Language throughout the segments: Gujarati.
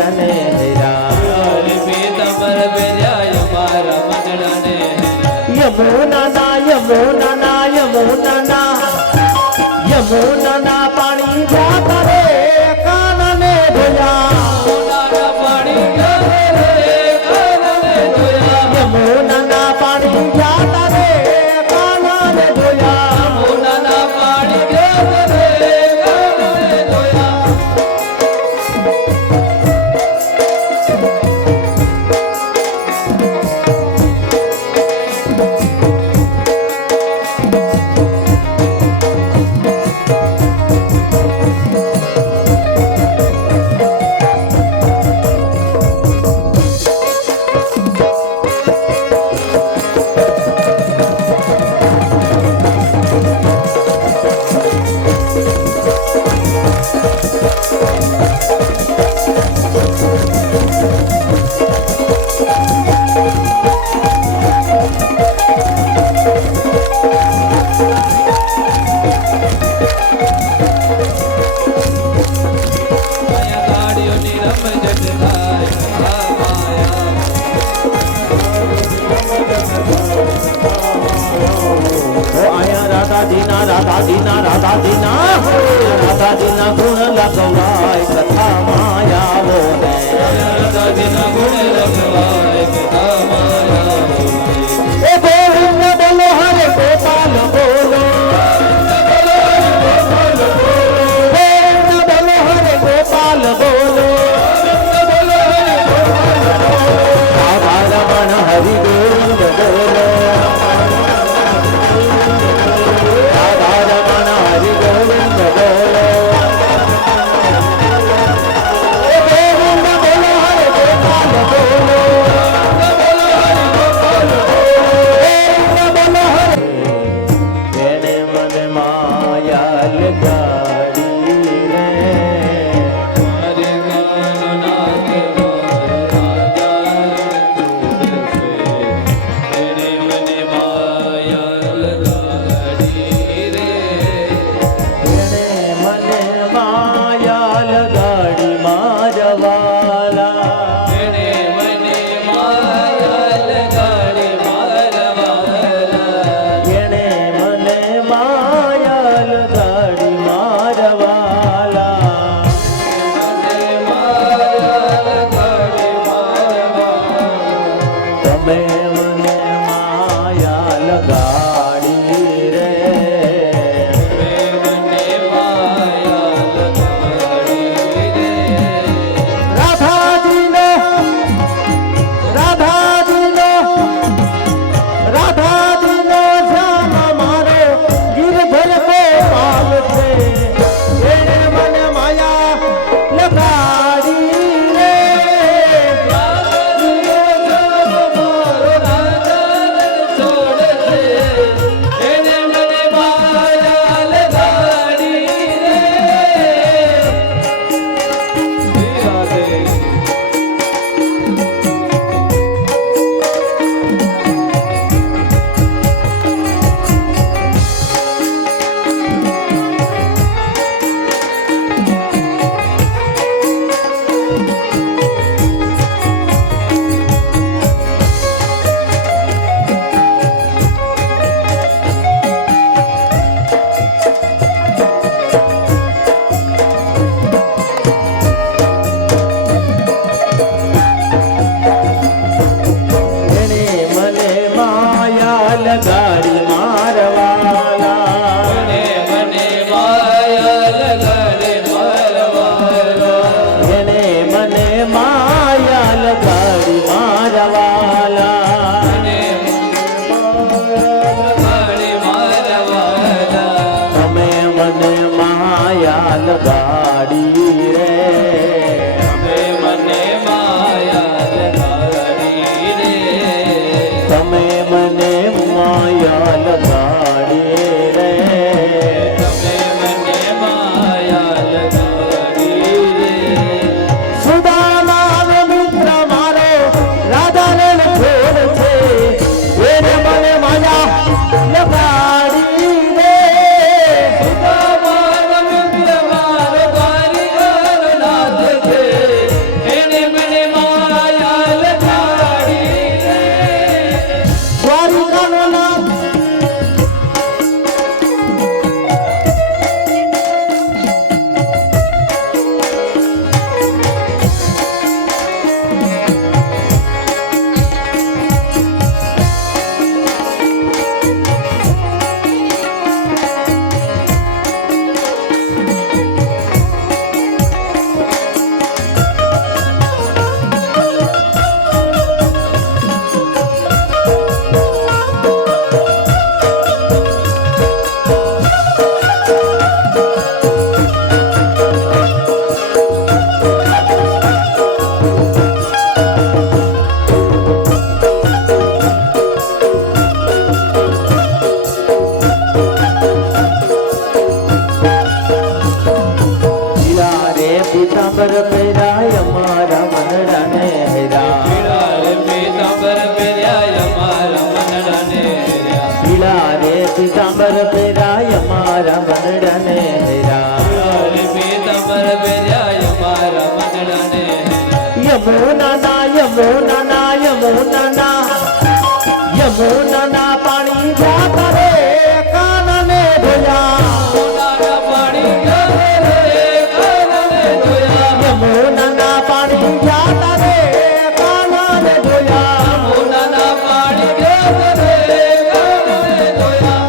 મંડળને યમુના ના યમુના ના યમુના ના યમુના ના પાણી જાતા રે કાનને ધોયા યમુના ના પાણી જાતા રે કાનને ધોયા રાધાજીના ગુણ લખવાય કથામાં આવો ને રાધાજીના ગુણ લખવાય કથામાં આવો એ ગોવિંદ બોલો હરે ગોપાલ બોલો ગોવિંદ બોલો હરે ગોપાલ બોલો રાધા રમણ હરિ ગોવિંદ બોલો રાધા રમણ હરિ ગોવિંદ બોલો પહેરાય અમારા મનડાને હેરા પીળા રે પીતાંબર પહેર્યા અમારા મનડાને હેરા પીળા રે પીતાંબર પહેરાય અમારા મનડાને હેરા પીળા રે પીતાંબર પહેર્યા અમારા મનડાને હેરા યમુના ના યમુના ના યમુના ના યમુના ના પાણી જાતા રે કાનને ધોયા સોનાના પાણી જાવે રે કાનને ધોયા યમુના ના પાણી જાતા રે કાનને ધોયા સોનાના પાણી જાવે રે કાનને ધોયા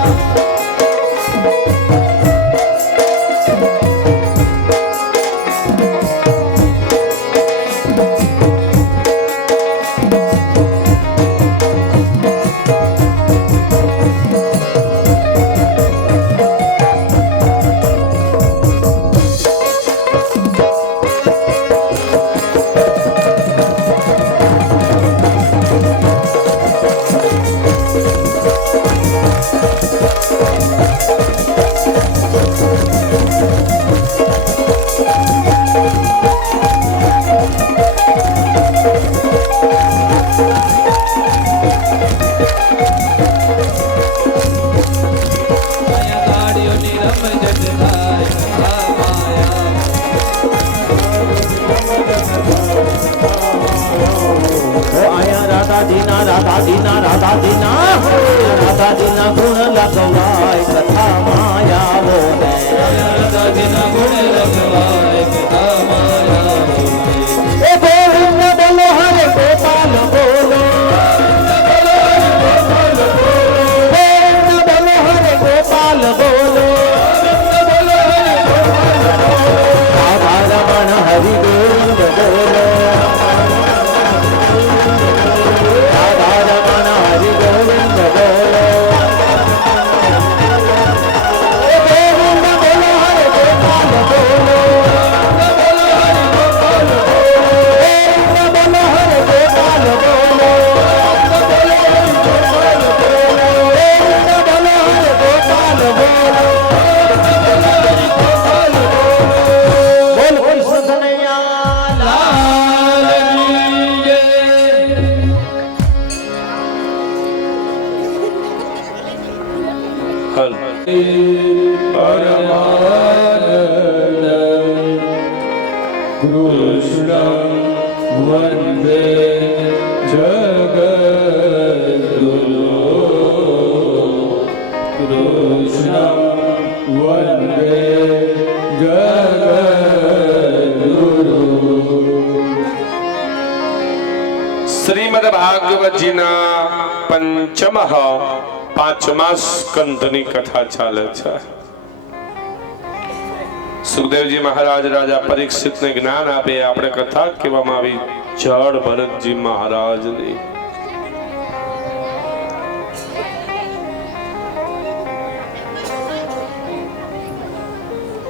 માયા ગાડીઓની રમઝટ થાય આ માયા ઓ આયા રાધાજીના રાધાજીના રાધાજીના રાધાજીના ગુણ લખવાય કથામાં આવો ને રાધાજીના ગુણ લખવાય કથા માયા એ ગોવિંદ બોલો હરે ગોપાલ બોલો ગોવિંદ બોલો હરે ગોપાલ બોલો રાધા રમણ હરિ ગોવિંદ બોલો રાધા રમણ હરિ ગોવિંદ બોલો એ ગોવિંદ બોલો હરે ગોપાલ બોલો કૃષ્ણ વંદે જગદ્ગુરુ કૃષ્ણ વંદે જગદ્ગુરુ શ્રીમદ ભાગવતજીના પંચમ પાંચમા સ્કંધની કથા ચાલે છે. સુખદેવજી મહારાજ રાજા પરીક્ષિતને જ્ઞાન આપે આપણે કથા કહેવામાં આવી જળ ભરતજી મહારાજની.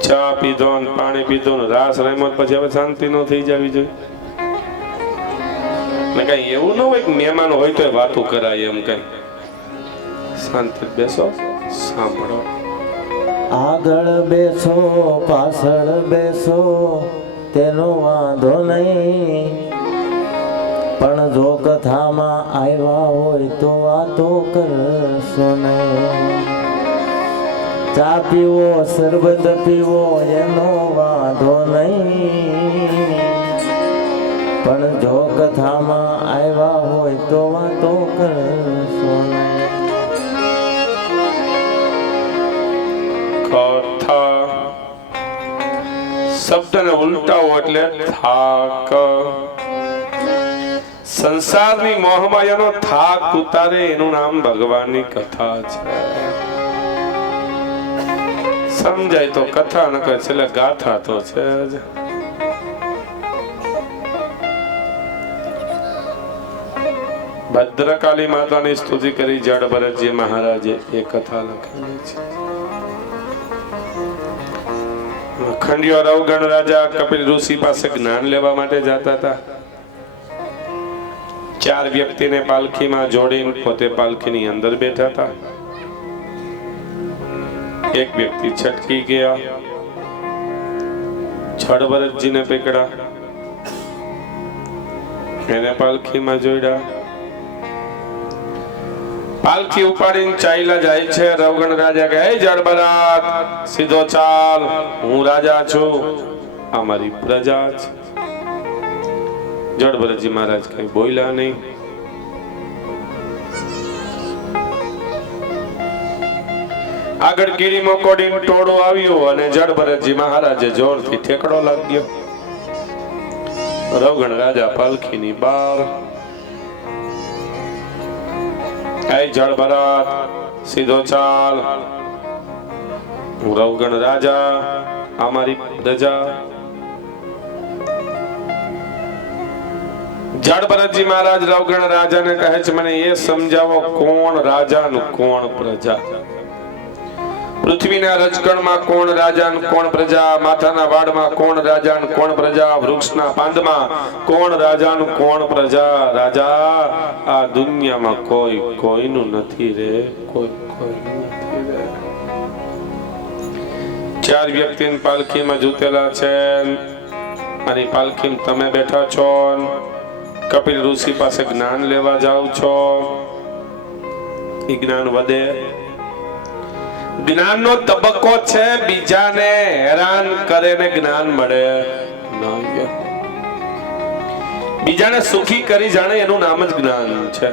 ચા પીધો ને પાણી પીધો ને રાસ રમત પછી હવે શાંતિ ન થઈ જવી જોઈએ ને. કઈ એવું ન હોય કે મહેમાન હોય તો વાતો કરાય એમ કઈ. શાંતિ બેસો સાંભળો. આગળ બેસો પાછળ બેસો તેનો વાંધો નહીં, પણ જો કથામાં આવ્યા હોય તો વાતો કરશો નહીં. ચા પીવો શરબત પીવો એનો વાંધો નહીં, પણ જો કથામાં આવ્યા હોય તો વાતો કરશો નહીં. કથા શબ્દને ઉલટાવો એટલે થાક. સંસારની મોહમાયાનો થાક ઉતારે એનું નામ ભગવાનની કથા છે. સમજાય તો કથા ન કહે છેલ્લે ગાથા તો છે જ. ભદ્રકાલી માતાની સ્તુતિ કરી જડ ભરતજી મહારાજે એ કથા લખેલી છે. ખંડિયો રવગણ રાજા કપિલ ઋષિ પાસે જ્ઞાન લેવા માટે જતા હતા. 4 વ્યક્તિને પાલખીમાં જોડીને પોતે પાલખીની અંદર બેઠા હતા. એક વ્યક્તિ છટકી ગયા, જડ ભરતજીને પકડા. એને પાલખીમાં જોડ્યા. પાલખી ઉપાડીને ચાલ્યા જાય છે. રવગણ રાજા કહે, હે જળબરાત, સીધો ચાલ, હું રાજા છું, આ મારી પ્રજા છે. જળભરતજી મહારાજ કઈ બોલ્યા નહીં. આગળ કીડી મકોડીનું ટોળું આવ્યું અને જળભરતજી મહારાજે જોરથી ઠેકડો લાગ્યો. રવગણ રાજા પાલખીની બહાર. એ જળભરત, સીધો ચાલ, હું રવગણ રાજા, આ મારી પ્રજા. જળભરતજી મહારાજ રવગણ રાજાને કહે છે, મને એ સમજાવો, કોણ રાજા ને કોણ પ્રજા? પૃથ્વીના રજકણમાં કોણ રાજા ને કોણ પ્રજા? માથાના વાડમાં કોણ રાજા ને કોણ પ્રજા? વૃક્ષના પાંદમાં કોણ રાજા ને કોણ પ્રજા? રાજા, આ દુનિયામાં કોઈ કોઈનું નથી રે, કોઈ કોઈનું નથી રે. ચાર વ્યક્તિની પાલખીમાં જૂતેલા છે અને પાલખીમાં તમે બેઠા છો. કપિલ ઋષિ પાસે જ્ઞાન લેવા જાવ છો. એ જ્ઞાન વધે. જ્ઞાનનો તબક્કો છે બીજાને હેરાન કરે ને જ્ઞાન મળે નહીં. બીજાને સુખી કરી જાણે એનું નામ જ જ્ઞાન છે.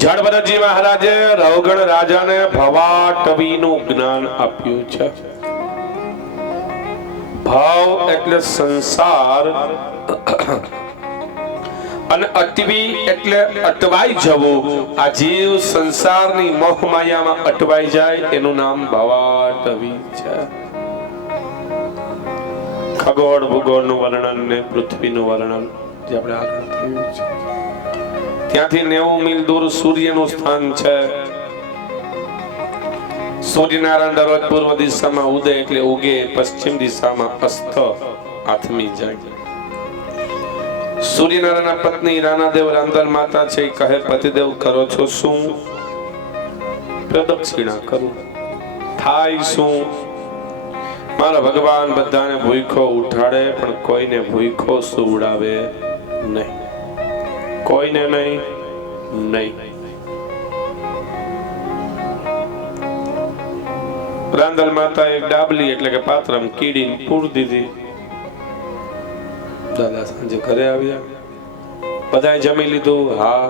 જળભરતજી મહારાજે રવગણ રાજાને ભવાટવીનું જ્ઞાન આપ્યું છે. ભાવ એટલે સંસાર અને અટવી એટલે અટવાઈ જવું. આ જીવ સંસારની મોહ માયામાં અટવાઈ જાય એનું નામ ભવાટવી છે. ખગોળ ભૂગોળનું વર્ણન ને પૃથ્વીનું વર્ણન જે આપણે આગળ થયું છે. ત્યાંથી 90 મીલ દૂર સૂર્યનું સ્થાન છે. સૂર્યનારાયણ દરરોજ પૂર્વ દિશામાં ઉદય એટલે ઉગે, પશ્ચિમ દિશામાં અસ્ત આથમી જાય. સૂર્યનારાયણના પત્ની રાનાદેવ રાંદલ માતા છે. કહે, પતિદેવ કરો છો શું? પ્રદક્ષિણા કરું. થાય શું? મારા ભગવાન બધાને ભૂખો ઉઠાડે પણ કોઈને ભૂખો સુવડાવે નહીં. કોઈને નહીં. રાંદલ માતા એક ડાબલી એટલે કે પાત્રમ કીડીને પૂર દીધી. દાદા સાંજે ઘરે આવ્યા, બધાએ જમી લીધું. હા,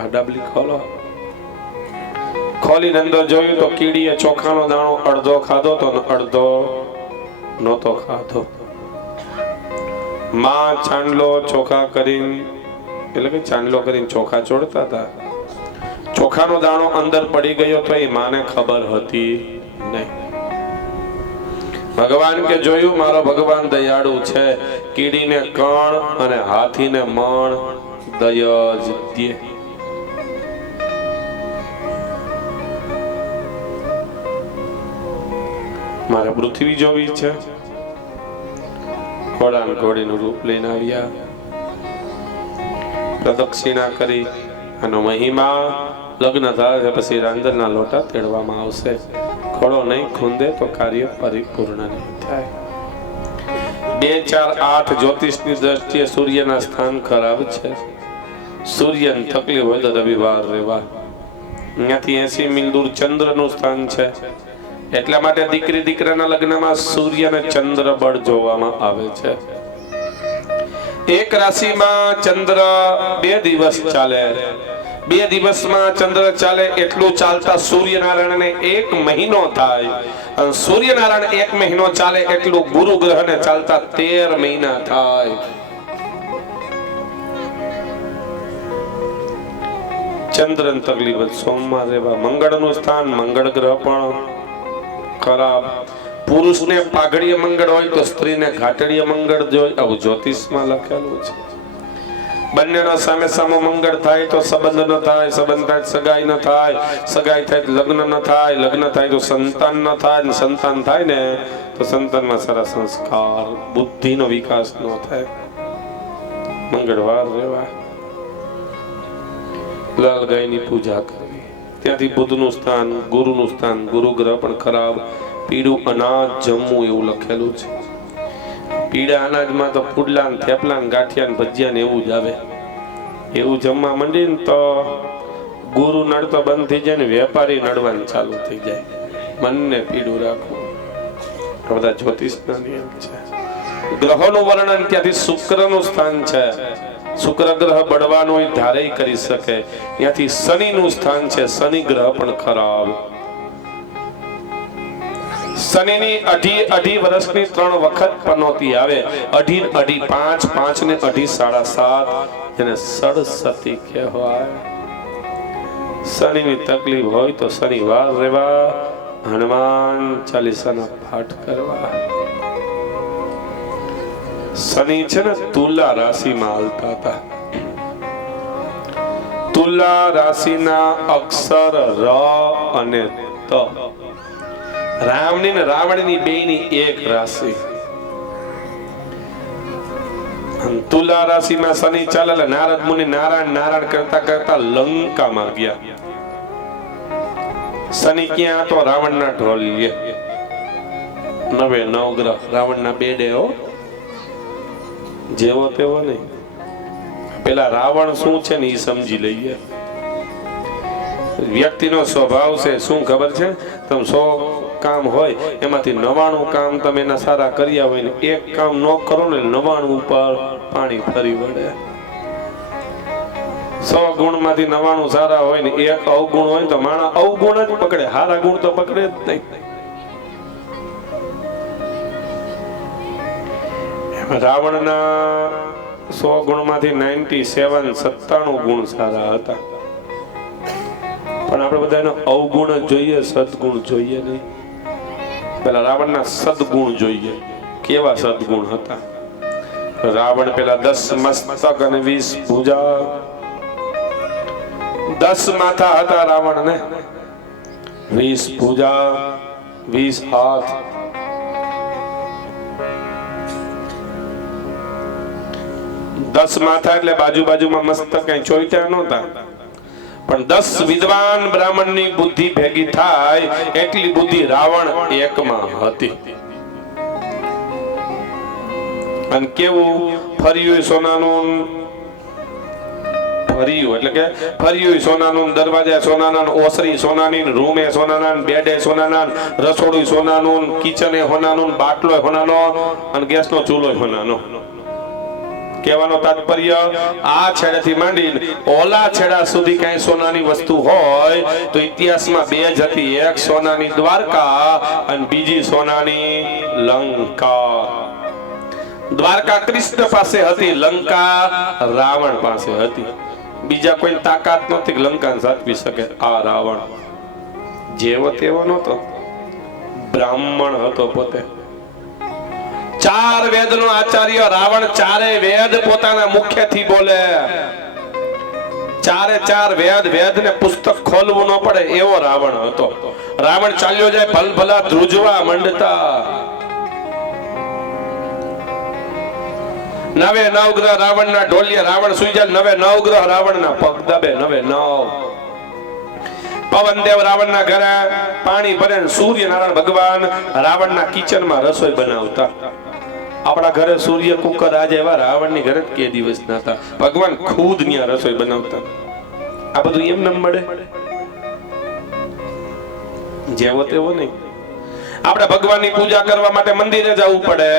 આ ડાબલી ખોલો. ખોલીને અંદર જોયું તો કીડીએ ચોખાનો દાણો અડધો ખાધો તો અડધો નહોતો ખાધો. માં ચાંદલો ચોખા કરીને એટલે કે ચાંદલો કરીને ચોખા ચોડતા હતા. ચોખાનો દાણો અંદર પડી ગયો તો એ માને ખબર હતી નહીં. ભગવાન કે જોયું, મારો ભગવાન દયાળુ છે. કીડીને કણ અને હાથીને મણ દયા જ દે. મારે પૃથ્વી જોવી છે. ઘોડા ઘોડીનું રૂપ લઈને આવ્યા. પ્રદક્ષિણા કરી અને મહિમા લગ્ન થાય છે પછી રાંદલના લોટા તેડવામાં આવશે. ઘોડો નહીં ખૂંદે તો કાર્ય પરિપૂર્ણ નહીં થાય. 2, 4, 8 જ્યોતિષની દ્રષ્ટિએ સૂર્યના સ્થાન ખરાબ છે. સૂર્યને તકલીફ હોય તો રવિવાર રહેવા. અહીંયાથી 80 મીલ દૂર ચંદ્રનું સ્થાન છે. એટલા માટે દીકરી દીકરાના લગ્નમાં સૂર્ય અને ચંદ્ર બળ જોવામાં આવે છે. એક રાશિમાં ચંદ્ર 2 દિવસ ચાલે. 2 દિવસમાં ચંદ્ર ચાલે એટલું ચાલતા સૂર્યનારાયણને 1 મહિનો થાય. અને સૂર્યનારાયણ 1 મહિનો ચાલે એટલું ગુરુ ગ્રહને ચાલતા 13 મહિના થાય. ચંદ્રન તકલીફ સોમમાં રહેવા. મંગળનું સ્થાન મંગળ ગ્રહ પણ ખરાબ. પુરુષને પાઘડીય મંગળ હોય તો સ્ત્રીને ઘાટડીય મંગળ જોઈ, આવું જ્યોતિષમાં લખેલું છે. બંનેનો સામે સામો મંગળ થાય તો સંબંધ ન થાય, સંબંધ થાય સગાઈ ન થાય, સગાઈ થાય તો લગ્ન ન થાય, લગ્ન થાય તો સંતાન ન થાય, ને સંતાન થાય ને તો સંતાનમાં સારા સંસ્કાર, બુદ્ધિનો વિકાસ ન થાય. મંગળવાર રહેવા. લાલ ગાયની પૂજા કરવી. ત્યાંથી બુધનું સ્થાન, ગુરુનું સ્થાન, ગુરુ ગ્રહ પણ ખરાબ. પીળું અનાજ જમવું એવું લખેલું છે. પીળા અનાજમાં તો પુડલા ને થેપલા ને ગાંઠિયા ને ભજીયા ને એવું જ આવે. એવું જમવા માંડી ને તો ગુરુ નડતો બંધ થઈ જાય ને વેપારી નડવાનું ચાલુ થઈ જાય. મનને પીડું રાખવું બધા જ્યોતિષના નિયમ છે. ગ્રહોનું વર્ણન ત્યાંથી શુક્રનું સ્થાન છે. શુક્ર ગ્રહ બળવાનો ધારે કરી શકે. ત્યાંથી શનિનું સ્થાન છે. શનિ ગ્રહ પણ ખરાબ. શનિની અઢી વર્ષની 3 વખત પનોતી આવે. અઢી 5, 5 ને અઢી 7.5 એને સડસતી કહેવાય. શનિની તકલીફ હોય તો શનિવાર રહેવા, હનુમાન ચાલીસાના પાઠ કરવા. શનિ છે ને તુલા રાશિમાં હાલતા હતા. તુલા રાશિના અક્ષર ર અને ત. રામની ને રાવણની બેયની એક રાશિ. તુલા રાશિમાં શનિ ચાલે. નારદ મુનિ નારાયણ કરતા કરતા લંકામાં ગયા. શનિ ક્યાં તો રાવણના ઢોલીએ. 9 ગ્રહ રાવણના બેડે હો. જેવો તેવો નહીં. પેલા રાવણ શું છે ને એ સમજી લઈએ. વ્યક્તિનો સ્વભાવ છે શું ખબર છે? તમે 100 કામ હોય એમાંથી 99 કામ તમે એના સારા કર્યા હોય ને એક કામ ન કરો ને 99 ઉપર પાણી ફરી વળે. 100 ગુણમાંથી 99 સારા હોય ને એક અવગુણ હોય તો માણસ અવગુણ જ પકડે, સારા ગુણ તો પકડે જ નહીં. રાવણના 100 ગુણમાંથી 97 ગુણ સારા હતા. પણ આપણે બધાનો અવગુણ જ જોઈએ, સદગુણ જોઈએ નહીં. પેલા રાવણના સદગુણ જોઈએ. કેવા સદગુણ હતા? રાવણ પેલા 10 મસ્તક અને 20 ભુજા, 10 માથા હતા રાવણ ને, 20 ભુજા, 20 હાથ. દસ માથા એટલે બાજુમાં મસ્તક કઈ ચોઈટા નહોતા. પણ 10 વિદ્વાન બ્રાહ્મણની બુદ્ધિ ભેગી થાય એટલી બુદ્ધિ રાવણ એકમાં હતી. અને કેવું ફર્યું સોનાનું, ફર્યું એટલે કે ફર્યું સોનાનું, દરવાજા સોનાના, ઓસરી સોનાની, રૂમે સોનાના, બેડે સોનાના, રસોડું સોનાનું, કિચને સોનાનું, બાટલો સોનાનો અને ગેસનો ચૂલો સોનાનો. કહેવાનો તાત્પર્ય આ છેડેથી માંડીને ઓલા છેડા સુધી કઈ સોનાની વસ્તુ હોય તો ઇતિહાસમાં 2 જ હતી. એક સોનાની દ્વારકા અને બીજી સોનાની લંકા. દ્વારકા કૃષ્ણ પાસે હતી, લંકા રાવણ પાસે હતી. બીજા કોઈ તાકાત નથી કે લંકાને સાચવી શકે. આ રાવણ જેવો તેવો નહોતો, બ્રાહ્મણ હતો પોતે. 4 વેદનો આચાર્ય રાવણ. 4 વેદ પોતાના મુખ્યથી બોલે. 4 વેદ ને પુસ્તક ખોલવું ન પડે એવો રાવણ હતો. રાવણ ચાલ્યો જાય ભલભલા ધ્રુજવા મંડતા. 9 ગ્રહ રાવણના ઢોલિયા. રાવણ સુઈ જાય 9 ગ્રહ રાવણના પગ દબે. 9 પવનદેવ રાવણના ઘરે પાણી ભરે. સૂર્યનારાયણ ભગવાન રાવણના કિચનમાં રસોઈ બનાવતા. આપણા ઘરે સૂર્ય કુકર આજે એવા રાવણની ઘરે કે દિવસ ના હતા. ભગવાન ખુદ ત્યાં રસોઈ બનાવતા. આ બધું એમ ન મળે, જેવો તેવો નહીં. આપણે ભગવાનની પૂજા કરવા માટે મંદિરે જવું પડે.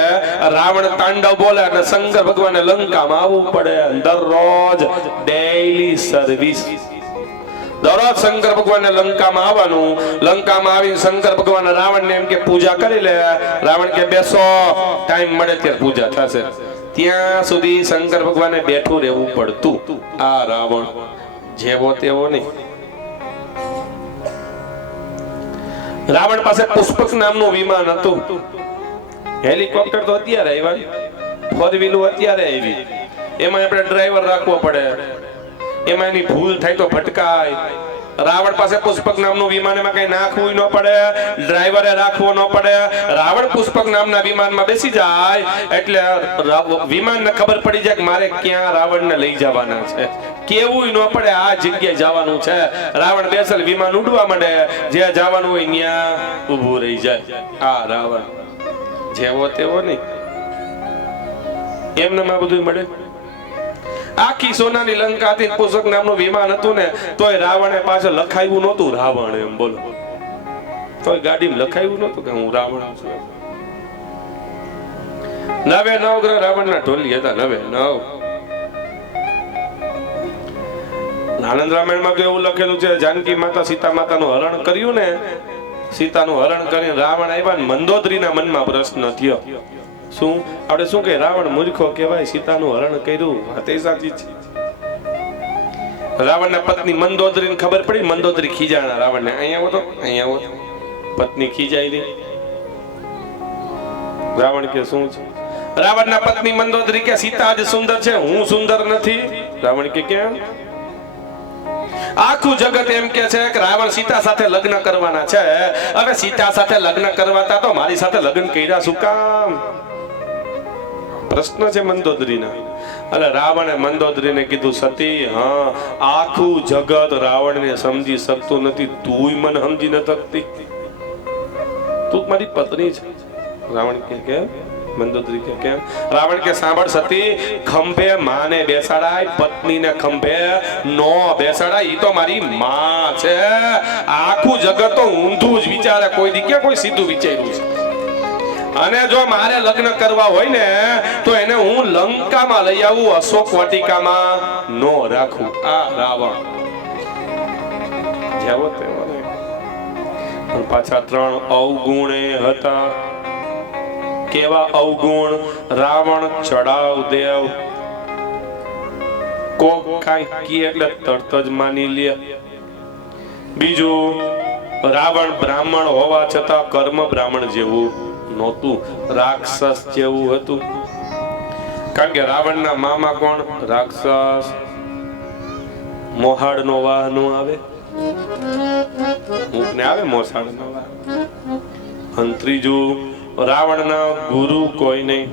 રાવણ તાંડવ બોલે અને શંકર ભગવાને લંકામાં આવવું પડે. દરરોજ ડેઈલી સર્વિસ. દરરોજ શંકર ભગવાનને લંકામાં આવવાનું. લંકામાં આવી શંકર ભગવાન રાવણને એમ કે પૂજા કરી લે. રાવણ કે બેસો, ટાઈમ મળે ત્યારે પૂજા થશે. ત્યાં સુધી શંકર ભગવાને બેઠું રહેવું પડતું. આ રાવણ જેવો તેવો નહીં. રાવણ પાસે પુષ્પક નામનું વિમાન હતું. હેલિકોપ્ટર તો અત્યારે આવ્યા, 4 વ્હીલ અત્યારે આવી. એમાં આપણે ડ્રાઈવર રાખવો પડે. એમાં એની ભૂલ થાય તો ભટકાય. રાવણ પાસે પુષ્પક નામનું વિમાન, એમાં કઈ નાખવું ન પડે, ડ્રાઈવરે રાખવો ન પડે. રાવણ પુષ્પક નામના વિમાનમાં બેસી જાય એટલે વિમાનને ખબર પડી જાય કે મારે ક્યાં રાવણને લઈ જવાના છે. કેવું ન પડે, આ જગ્યાએ જવાનું છે. રાવણ બેસેલ, વિમાન ઉડવા માંડે. જ્યાં જવાનું હોય ત્યાં ઊભું રહી જાય. આ રાવણ જેવો તેવો નહીં. એમને માં બધું મળે. આખી સોનાની લંકા હતી, પુષ્પક નામનું વિમાન હતું ને, તોય રાવણે પાછળ લખાયું નહોતું રાવણ એમ. બોલો, તોય ગાડીમાં લખાયું નહોતું કે હું રાવણ છું. 99 ગ્રહ રાવણના ઢોલી હતા, 99. આનંદ રામાયણમાં તો એવું લખેલું છે, જાનકી માતા સીતા માતાનું હરણ કર્યું ને, સીતાનું હરણ કરીને રાવણ આવ્યા ને મંદોદરીના મનમાં પ્રશ્ન થયો. શું આપણે શું કે રાવણ મૂર્ખો કહેવાય, સીતાનું હરણ કર્યું, વાત એ સાચી છે. રાવણના પત્ની મંદોદરીને ખબર પડી, મંદોદરી ખીજાણા રાવણને, અહીંયા આવો તો, અહીંયા આવો. પત્ની ખીજાઈ ગઈ. રાવણ કે શું છે? રાવણના પત્ની મંદોદરી કે સીતા જ સુંદર છે, હું સુંદર નથી. રાવણ કે કેમ? આખું જગત એમ કે છે કે રાવણ સીતા સાથે લગ્ન કરવાના છે. હવે સીતા સાથે લગ્ન કરવાતા તો મારી સાથે લગ્ન કર્યા શું કામ? પ્રશ્ન છે મંદોદરીના. એટલે રાવણે મંદોદરીને કીધું, સતી, હા, આખું જગત રાવણને સમજી શકતું નથી, તુંય મને સમજી ન શકતી, તું મારી પત્ની છે. રાવણ કે કેમ? મંદોદરી કે કેમ? રાવણ કે સાંભળ સતી, ખંભે માને બેસાડાય, પત્નીને ખંભે નો બેસાડાય, ઈ તો મારી માં છે. આખું જગત તો ઊંધું જ વિચારે, કોઈ દી કે કોઈ સીધું વિચાર્યું છે. અને જો મારે લગ્ન કરવા હોય ને તો એને હું લંકામાં લઈ આવું, અશોક વાટિકામાં નો રાખું. આ રાવણ જેવો તેવો નહીં. પણ પાછા 3 અવગુણે હતા. કેવા અવગુણ? રાવણ ચડાવ દેવ, કોક કાંઈ કી એટલે તરત જ માની લે. બીજું, રાવણ બ્રાહ્મણ હોવા છતાં કર્મ બ્રાહ્મણ જેવું નહોતું, રાક્ષસ જેવું હતું. કારણ કે રાવણના મામા કોણ? રાક્ષસ. મોહાડનો વાહ નો આવે, ઊંટને આવે મોસાળનો વાહ. અને ત્રીજું, રાવણના ગુરુ કોઈ નહીં.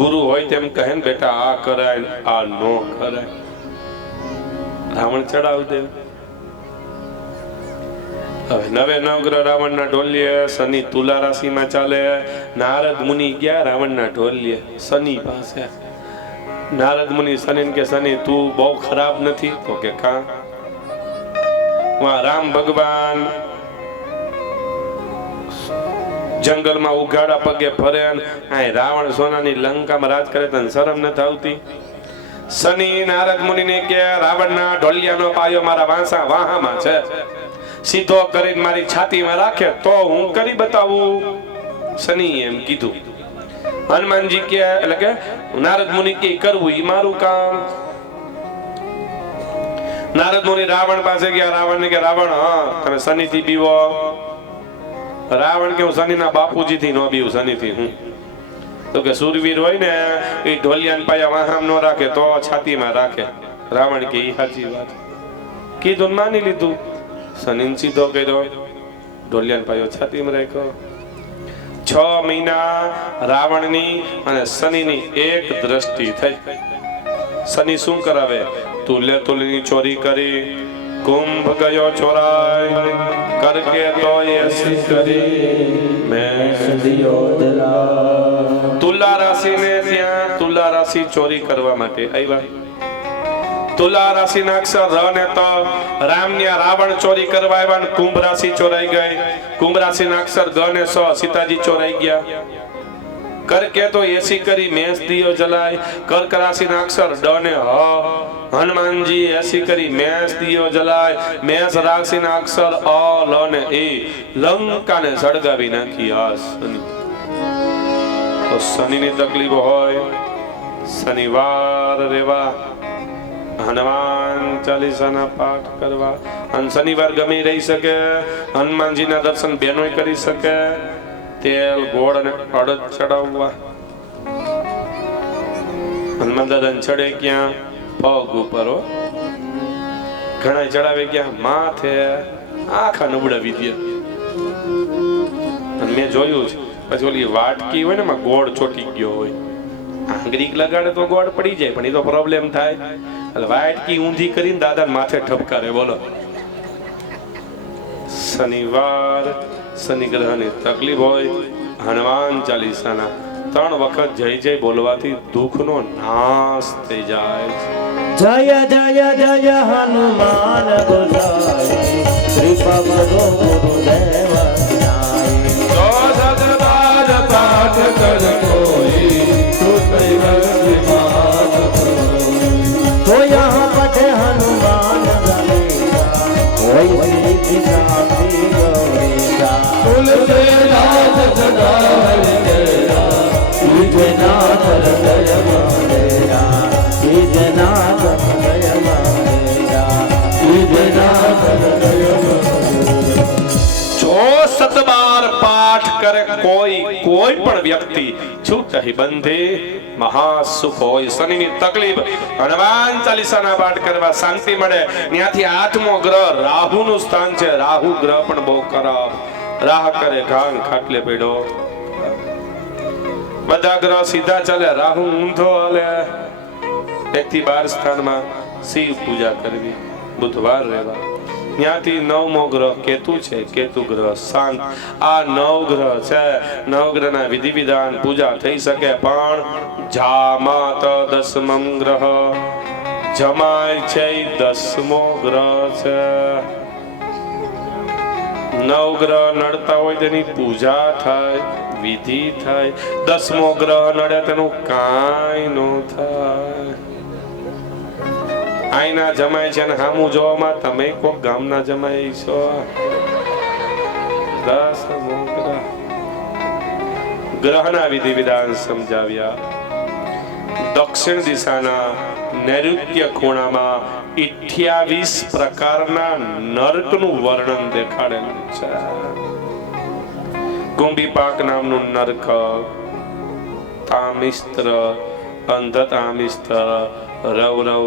ગુરુ હોય તેમ કહે ને, બેટા આ કરાય, આ નો કરાય. રાવણ ચડાવ દે. હવે 99 ગ્રહ રાવણના ઢોલીએ. શનિ તુલા રાશિમાં ચાલે. નારદ મુનિ ગયા રાવણના ઢોલીએ શનિ પાસે. નારદ મુનિ શનિને કે, શનિ તું બહુ ખરાબ નથી? તો કે કા? રામ ભગવાન જંગલમાં ઉઘાડા પગે ફરે, આ રાવણ સોનાની લંકામાં રાજ કરે તને શરમ નથી આવતી? શનિ નારદ મુનિને કે, રાવણના ઢોલિયાનો પાયો મારા વાહામાં છે, સીધો કરીને મારી છાતીમાં રાખે તો હું કરી બતાવું. શનિ એમ કીધું. હનુમાનજી કે, એટલે કે નારદ મુનિ કે કરવું ઈ મારું કામ. નારદ મુનિ રાવણ પાસે ગયા. રાવણ ને કે, રાવણ, હા તમે શનિ થી બીવો? રાવણ કે, હું શનિના બાપુજી થી નો બીવું. શનિ થી હું તો કે સુરવીર હોય ને એ ઢોલિયાન પાયા વાહામ નો રાખે તો છાતીમાં રાખે. રાવણ કે ઈ સાચી વાત. કીધું, માની લીધું. શનિ સીધો કર્યો, ઢોલિયાન પાયો છાતીમાં રાખ્યો. 6 મહિના રાવણની અને શનિની એક દ્રષ્ટિ થઈ. શનિ શું કરાવે? તુલ્ય તુલની ચોરી કરી, કુંભ ગયો ચોરાય, કરકે તો એસી કરી મેં દિયો જલા. તુલા રાશિને ત્યાં તુલા રાશિ ચોરી કરવા માટે આવ્યા. તુલા રાશિના અક્ષર ર ને ત. રામની રાવણ ચોરી કરવા આવ્યા ને કુંભ રાશિ ચોરાઈ ગઈ. કુંભ રાશિના અક્ષર ગ ને સ. સીતાજી ચોરાઈ ગયા. કરકે તો એસી કરી મેષ દિયો જલાય. કર્ક રાશિના અક્ષર ડ ને હ. હનુમાનજી એસી કરી મેષ દિયો જલાય. મેષ રાશિના અક્ષર અ લ ને એ. લંકાને સળગાવી નાખી. આ શનિ. તો શનિની તકલીફ હોય, શનિવાર રેવા, હનુમાન ચાલીસાના પાઠ કરવા. અને શનિવાર ગમી રહી શકે. હનુમાનજીના દર્શન બેનોય કરી શકે. તેલ ગોળ અને અડદ ચડાવવા. હનુમાન દાદાને ચડે ક્યાં? પગ ઉપર. ઘણા ચડાવે ક્યાં? માથે. આખા નબળાવી દે. અને મેં જોયું છે, પછી ઓલી વાટકી હોય ને એમાં ગોળ ચોટી ગયો હોય, આંગળી લગાડે તો ગોળ પડી જાય, પણ એ તો પ્રોબ્લેમ થાય. એટલે વાટકી ઊંધી કરીને દાદા માથે ઠપકારે. બોલો, શનિવાર શનિ ગ્રહની તકલીફ હોય, હનુમાન ચાલીસાના 3 વખત જય જય બોલવાથી દુઃખનો નાશ થઈ જાય છે. જય જય જય હનુમાન ગોસાઈ કૃપા કરો ગુરુદેવ નાઈ. જો સદબાર પાઠ કર કોઈ તો કૈવલ્યમાં तो यहाँ पठे हनुमान गलेगा कोई सिद्धि साथी गौरेगा. तुलसीदास सदा हरिया ईजनाथ हृदय मारेगा ईजनाथ हृदय मारेगा ईजनाथ हृदय मारेगा. જો સતબાર પાઠ કરે કોઈ પણ વ્યક્તિ છૂટહી બંધે મહાસુખ હોય. શનિની તકલીફ હનુમાન ચાલીસાના પાઠ કરવા શાંતિ મળે. ત્યાંથી 8મો ગ્રહ રાહુનું સ્થાન છે. રાહુ ગ્રહ પણ બહુ ખરાબ. રાહ કરે ઘાન ખાટલે પડ્યો. બધા ગ્રહ સીધા ચાલે, રાહુ ઊંધો હાલે. 1 થી 12 સ્થાનમાં શિવ પૂજા કરવી, બુધવાર રહેવા. ત્યાંથી 9મો ગ્રહ કેતુ છે. કેતુ ગ્રહ શાંત. આ 9 ગ્રહ છે. 9 ગ્રહના વિધિ વિધાન પૂજા થઈ શકે. પણ જામાત 10મમ ગ્રહ જમાય છે. 10મો ગ્રહ છે. 9 ગ્રહ નડતા હોય તેની પૂજા થાય, વિધિ થાય. 10મો ગ્રહ નડે તેનું કાંઈ ન થાય. આઈના જમાય છે ને હામું જોવામાં તમે કોક ગામના જમાય છો. 10મો ગ્રહના વિધિ વિધાન સમજાવ્યા. દક્ષિણ દિશાના નૈઋત્ય ખૂણામાં 28 પ્રકારના નરકનું વર્ણન દેખાડેલું છે. કુંભીપાક નામનું નરક, તામિસ્ત્ર, અંધતામિસ્ત્ર, રૌરવ,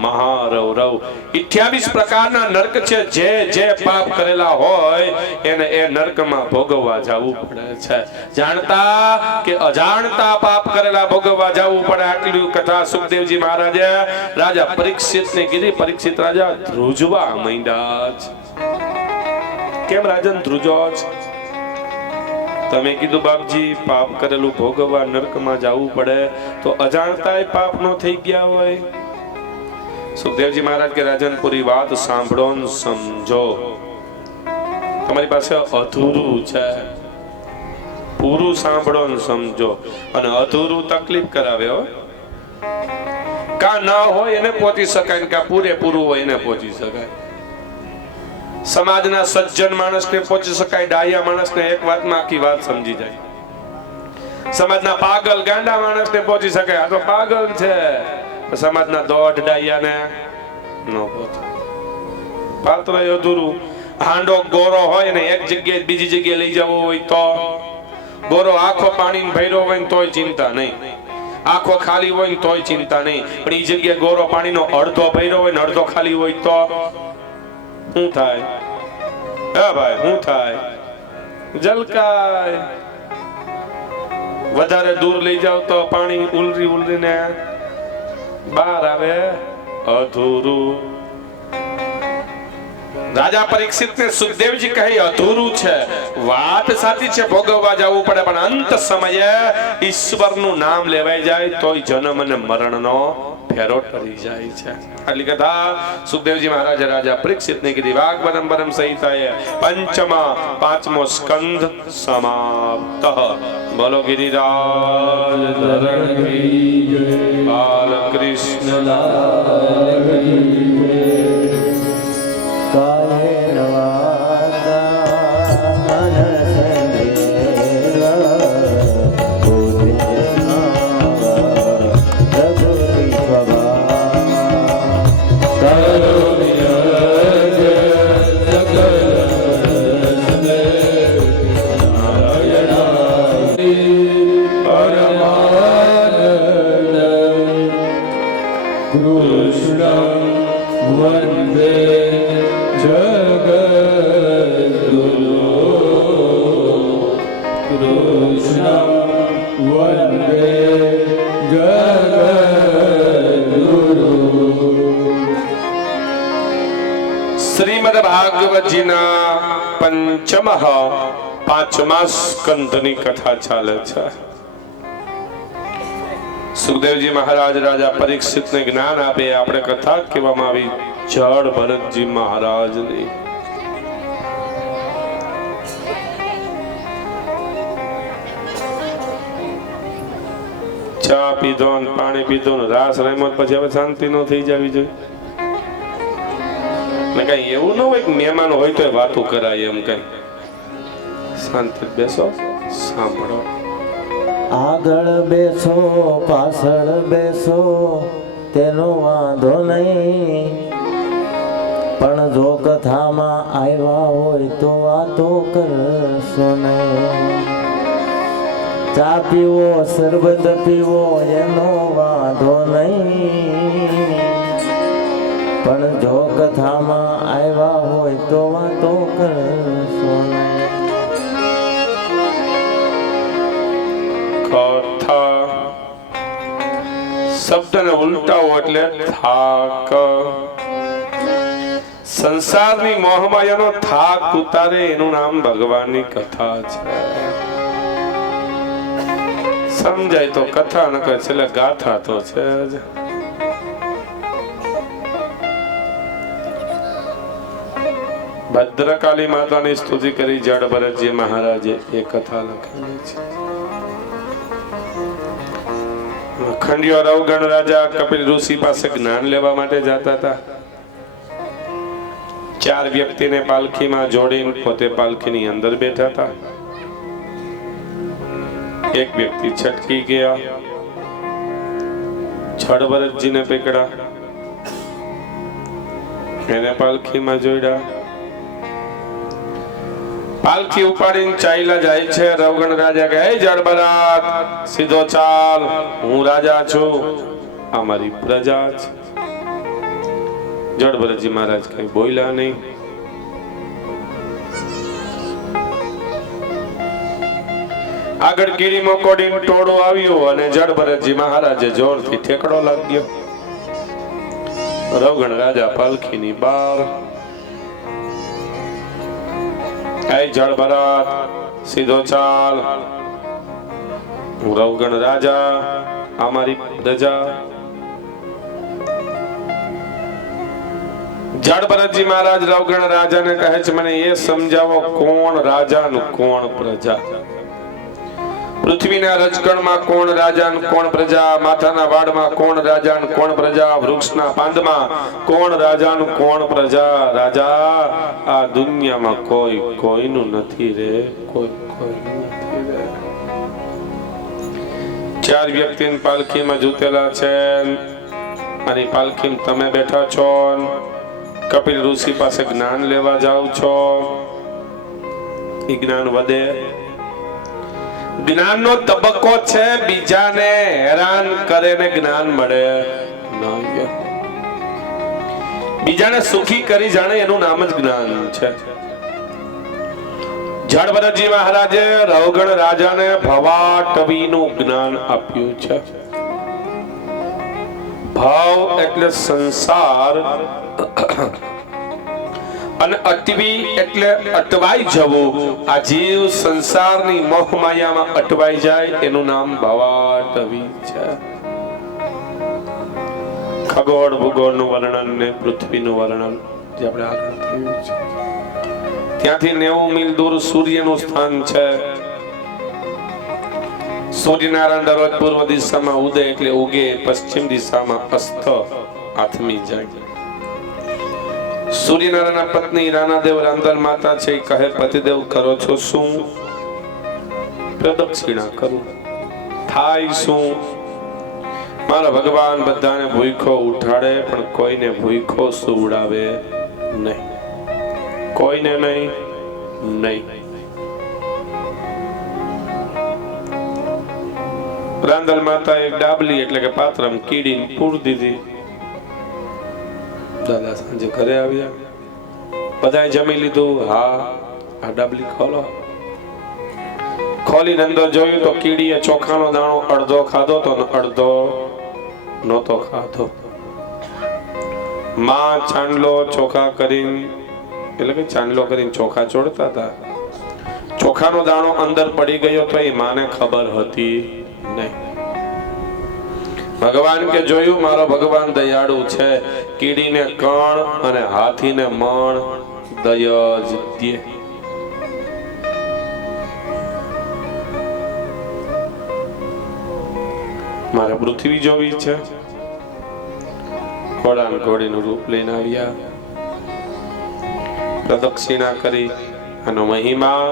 મહારૌરવ, 28 પ્રકારના નરક છે. જે પાપ કરેલા હોય એને એ નરકમાં ભોગવવા જવું પડે છે. જાણતા કે અજાણતા પાપ કરેલા ભોગવવા જવું પડે. આટલી કથા સુખદેવજી મહારાજે રાજા પરીક્ષિતને કીધી. પરીક્ષિત રાજા ધ્રુજવા માંડ્યા છે. કેમ રાજન ધ્રુજો છે? તમે કીધું બાપજી પાપ કરેલું ભોગવવા નરકમાં જવું પડે તો અજાણતા પાપ નો થઈ ગયા હોય. સુખદેવજી મહારાજ કે રાજન પૂરી વાત સાંભળો ને સમજો. તમારી પાસે અધૂરું છે, પૂરું સાંભળો ને સમજો. અને અધૂરું તકલીફ કરાવે હો. કા ના હોય એને પહોંચી શકાય, કા પૂરેપૂરું હોય એને પહોંચી શકાય. સમાજના સજ્જન માણસને પહોંચી શકાય, ડાયા માણસને એક વાતમાં આખી વાત સમજી જાય. સમાજના પાગલ ગાંડા માણસને પહોંચી શકાય. આ તો પાગલ છે. સમાજના દોઢ ડાયાને નો પહોંચે. પાત્ર અધૂરું. હાંડો ગોરો હોય ને એક જગ્યાએ બીજી જગ્યાએ લઈ જવો હોય તો ગોરો આખો પાણી ભર્યો હોય ને તોય ચિંતા નહીં, આખો ખાલી હોય ને તોય ચિંતા નહીં. પણ એ જગ્યાએ ગોરો પાણીનો અડધો ભર્યો હોય ને અડધો ખાલી હોય તો શું થાય? હા ભાઈ, શું થાય? જલકાય. વધારે દૂર લઈ જાવ તો પાણી ઉલરીને બહાર આવે, અધૂરું. રાજા પરીક્ષિત ને સુખદેવજી કહે અધૂરું છે. વાત સાચી છે, ભોગવવા જવું પડે. પણ અંત સમયે ઈશ્વરનું નામ લેવાઈ જાય તો જન્મ અને મરણનો ફેરો ટળી જાય છે. આટલી કથા સુખદેવજી મહારાજ રાજા પરીક્ષિત ને કીધી. વાગ્બરમ સંહિતાએ પંચમા 5મો સ્કંધ સમાપ્ત. બોલો ગિરિરાજ ધરણ કી જય, બાલકૃષ્ણ લાલ કી જય. કાયેન વાચા મનસેન્દ્રિય બુદ્ધિર્નાવ પ્રકૃતિ સ્વભાવ કરોમિ યજ્ઞ સકલ રસમે નારાયણાય પરમાનંદ કૃષ્ણ વંદે જગદ્ગુરુ. કૃષ્ણ વંદે જગદ્ગુરુ. શ્રીમદ ભાગવતજીના પંચમઃ 5મા સ્કંધની કથા ચાલે છે. સુખદેવજી મહારાજ રાજા પરીક્ષિતને જ્ઞાન આપે. આપણે કથા કહેવામાં આવી જડ ભરતજી મહારાજની. ચા પીધો ને પાણી પીધો ને રાસ રમત પછી હવે શાંતિ નો થઈ જવી જોઈએ ને. કઈ એવું ન હોય કે મહેમાન હોય તો વાતો કરાય. એમ કઈ શાંતિ બેસો, સાંભળો. આગળ બેસો પાછળ બેસો તેનો વાંધો નહીં, પણ જો કથામાં આવ્યા હોય તો વાતો કરશો નહીં. ચા પીવો શરબત પીવો એનો વાંધો નહીં, પણ જો કથામાં આવ્યા હોય તો વાતો કરશો નહીં. કથા શબ્દને ઉલટાવો એટલે થાક. સંસારની મોહમાયાનો થાક ઉતારે એનું નામ ભગવાનની કથા છે. સમજાય તો કથા ન કરે છેલ્લે ગાથા તો છે જ. ભદ્રકાલી માતાની સ્તુતિ કરી જડ ભરતજી મહારાજે એ કથા લખેલી છે. ખંડિયો રવગણ રાજા કપિલ ઋષિ પાસે જ્ઞાન લેવા માટે જતા હતા. 4 વ્યક્તિને પાલખીમાં જોડીને પોતે પાલખીની અંદર બેઠા હતા. એક વ્યક્તિ છટકી ગયા. જડ ભરતજીને પકડા, એને પાલખીમાં જોડ્યા. પાલખી ઉપાડીને ચાલ્યા જાય છે. રવગણ રાજા કહે, હે જડ ભરત, સીધો ચાલ, હું રાજા છું, આ મારી પ્રજા છે. જડ ભરતજી મહારાજ કઈ બોલ્યા નહીં. આગળ કીડી મકોડી ટોળું આવ્યું અને જડ ભરતજી મહારાજે જોરથી ઠેકડો લાગ્યો. રવગણ રાજા પાલખીની બહાર. જડ ભરત, સીધો ચાલ, હું રવગણ રાજા, આ મારી પ્રજા. જડ ભરતજી મહારાજ રવગણ રાજાને કહે છે, મને એ સમજાવો કોણ રાજા ને કોણ પ્રજા? પૃથ્વીના રજકણમાં કોણ રાજા ને કોણ પ્રજા? માથાના વાડમાં કોણ રાજા ને કોણ પ્રજા? વૃક્ષના પાંદમાં કોણ રાજા ને કોણ પ્રજા? રાજા આ દુનિયામાં કોઈ કોઈનું નથી રે, કોઈ કોઈનું નથી રે. 4 વ્યક્તિને પાલખીમાં જૂતેલા છે અને પાલખીમાં તમે બેઠા છો. કપિલ ઋષિ પાસે જ્ઞાન લેવા જાવ છો. જ્ઞાન વધે. જ્ઞાનનો તબક્કો છે બીજાને હેરાન કરે ને જ્ઞાન મળે નહીં. બીજાને સુખી કરી જાણે એનું નામ જ જ્ઞાન છે. જડ ભરતજી મહારાજે રવગણ રાજાને ભવાટવીનું જ્ઞાન આપ્યું છે. ભાવ એટલે સંસાર અને અટવી એટલે અટવાઈ જવું. આ જીવ સંસારની મોહમાયામાં અટવાઈ જાય એનું નામ ભવાટવી છે. ખગોળ ભૂગોળનું વર્ણન ને પૃથ્વીનું વર્ણન જે આપણે આગળ થયું છે. ત્યાંથી 90 મીલ દૂર સૂર્યનું સ્થાન છે. સૂર્યનારાયણ દરરોજ પૂર્વ દિશામાં ઉદય એટલે ઉગે, પશ્ચિમ દિશામાં અસ્ત આથમી જાય. સૂર્યનારાયણના પત્ની રાનાદેવ રાંદલ માતા છે. કહે, પતિદેવ કરો છો શું? પ્રદક્ષિણા કરું. થાય શું? મારા ભગવાન બધાને ભૂખો ઉઠાડે પણ કોઈને ભૂખો સુવડાવે નહીં. કોઈને નહીં. રાંદલ માતા એક ડાબલી એટલે કે પાત્રમ કીડીને પૂર દીધી. દાદા સાંજે ઘરે આવ્યા, બધાએ જમી લીધું. હા, આ ડાબલી ખોલો. ખોલીને અંદર જોયું તો કીડીએ ચોખાનો દાણો અડધો ખાધો તો અડધો નહોતો ખાધો. માં ચાંદલો ચોખા કરીને એટલે કે ચાંદલો કરીને ચોખા ચોડતા હતા. ચોખાનો દાણો અંદર પડી ગયો તો એ માને ખબર હતી નહીં. ભગવાન કે જોયું મારો ભગવાન દયાળુ છે, કીડીને કણ અને હાથીને મણ દયા જ દે. મારે પૃથ્વી જોવી છે, ઘોડા ઘોડીનું રૂપ લઈને આવ્યા, પ્રદક્ષિણા કરી. આનો મહિમા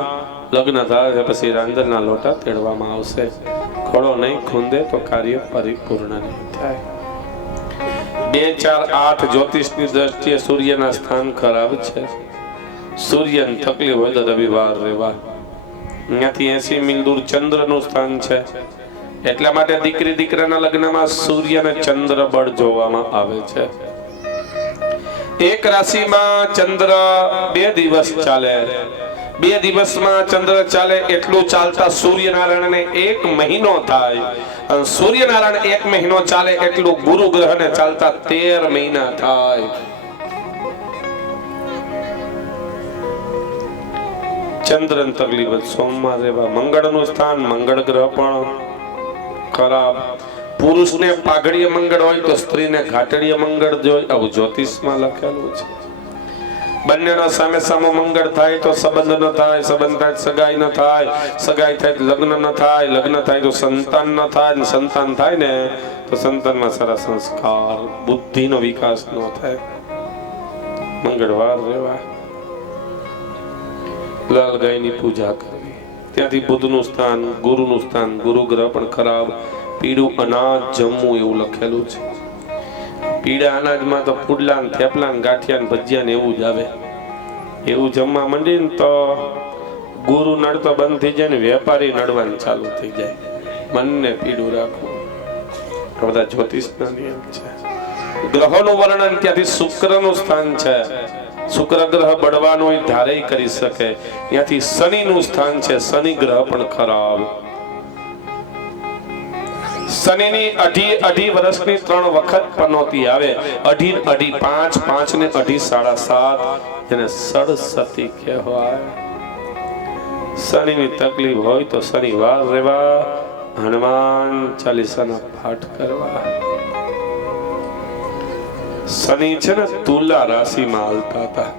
લગ્ન થાય પછી રાંદરના લોટા તેડવામાં આવશે. ઘોડો નહીં ખૂંદે તો કાર્ય પરિપૂર્ણ નહીં થાય. 2, 4, 8 જ્યોતિષની દ્રષ્ટિએ સૂર્યના સ્થાન ખરાબ છે. સૂર્યની તકલીફ હોય તો રવિવાર રહેવા. અહીંયાથી 80 મીલ દૂર ચંદ્રનું સ્થાન છે. એટલા માટે દીકરી દીકરાના લગ્નમાં સૂર્ય અને ચંદ્ર બળ જોવામાં આવે છે. એક રાશિમાં ચંદ્ર 2 દિવસ ચાલે. 2 દિવસમાં ચંદ્ર ચાલે એટલું ચાલતા સૂર્યનારાયણને 1 મહિનો થાય. અને સૂર્યનારાયણ 1 મહિનો ચાલે એટલું ગુરુ ગ્રહને ચાલતા 13 મહિના થાય. ચંદ્રન તકલીફ સોમમાં રહેવા. મંગળનું સ્થાન મંગળ ગ્રહ પણ ખરાબ. પુરુષને પાઘડીય મંગળ હોય તો સ્ત્રીને ઘાટડીય મંગળ જોઈ, આવું જ્યોતિષમાં લખેલું છે. બંનેનો સામે સામો મંગળ થાય તો સંબંધ ન થાય, સંબંધ થાય સગાઈ ન થાય, સગાઈ થાય તો લગ્ન ન થાય, લગ્ન થાય તો સંતાન ન થાય, સંતાન થાય ને તો સંતાનમાં સારા સંસ્કાર, બુદ્ધિનો વિકાસ ન થાય. મંગળવાર રહેવા. લાલ ગાયની પૂજા કરવી. ત્યાંથી બુધનું સ્થાન, ગુરુનું સ્થાન, ગુરુ ગ્રહ પણ ખરાબ. પીળું અનાજ જમવું એવું લખેલું છે. પીળા અનાજમાં તો પુડલા ને થેપલા ને ગાંઠિયા ને ભજીયા ને એવું જ આવે. એવું જમવા માંડી ને તો ગુરુ નડતો બંધ થઈ જાય ને વેપારી નડવાનું ચાલુ થઈ જાય. મનને પીળું રાખવું. બધા જ્યોતિષના નિયમ છે. ગ્રહોનું વર્ણન ત્યાંથી શુક્રનું સ્થાન છે. શુક્ર ગ્રહ બળવાનો ધારે કરી શકે. ત્યાંથી શનિનું સ્થાન છે. શનિ ગ્રહ પણ ખરાબ. શનિની અઢી વર્ષની 3 વખત પનોતી આવે. 2.5, 5, 5 ને 2.5, 7.5 એને સડસતી કહેવાય. શનિની તકલીફ હોય તો શનિવાર રહેવા. હનુમાન ચાલીસાના પાઠ કરવા. શનિ છે ને તુલા રાશિમાં હાલતા હતા.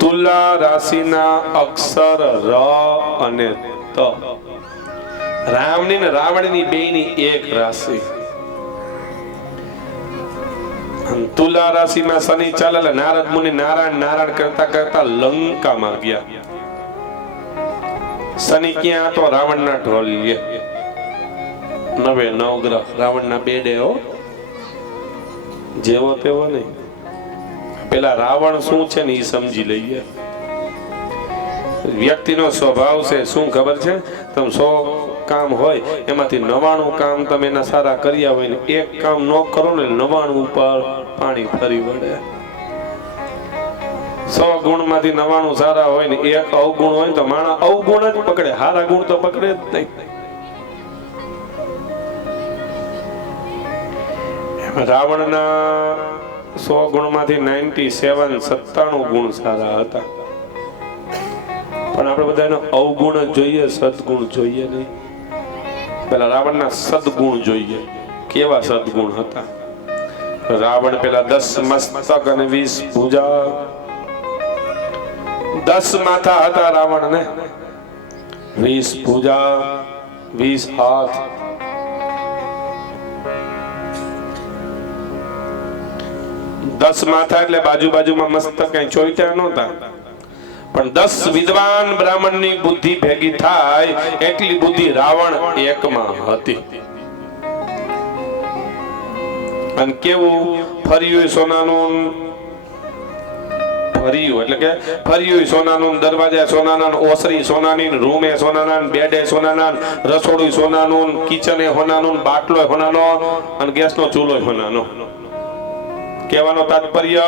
તુલા રાશિના અક્ષર ર અને ત. રામની ને રાવણની બેયની એક રાશિ. તુલા રાશિમાં શનિ ચાલે. નારદ મુનિ નારાયણ કરતા કરતા લંકામાં ગયા. શનિ ક્યાં તો રાવણના ઢોલ લે. 9 ગ્રહ રાવણના બેડે હો. જેવો તેવો નહીં. પેલા રાવણ શું છે ને એ સમજી લઈએ. વ્યક્તિનો સ્વભાવ છે શું ખબર છે? તમે 100 કામ હોય એમાંથી 99 કામ તમે એના સારા કર્યા હોય ને એક કામ ન કરો ને 99 ઉપર પાણી ફરી વળે. 100 ગુણમાંથી 99 સારા હોય ને એક અવગુણ હોય તો માણસ અવગુણ જ પકડે, સારા ગુણ તો પકડે જ નહીં. રાવણના 100 ગુણમાંથી 97 ગુણ સારા હતા. પણ આપણે બધાનો અવગુણ જોઈએ, સદગુણ જોઈએ નહીં. પેલા રાવણના સદગુણ જોઈએ. કેવા સદગુણ હતા? રાવણ પેલા 10 મસ્તક અને 20 ભુજા, 10 માથા હતા રાવણ ને, 20 ભુજા, 20 હાથ. 10 માથા એટલે બાજુમાં મસ્તક કઈ ચોઈટા નહોતા. પણ 10 વિદ્વાન બ્રાહ્મણની બુદ્ધિ ભેગી થાય એટલી બુદ્ધિ રાવણ એકમાં હતી. અને કેવું ફર્યું સોનાનું, ફર્યું એટલે કે ફર્યું સોનાનું, દરવાજા સોનાના, ઓસરી સોનાની, રૂમે સોનાના, બેડે સોનાના, રસોડું સોનાનું, કિચને સોનાનું, બાટલો સોનાનો અને ગેસનો ચૂલો સોનાનો. કહેવાનો તાત્પર્ય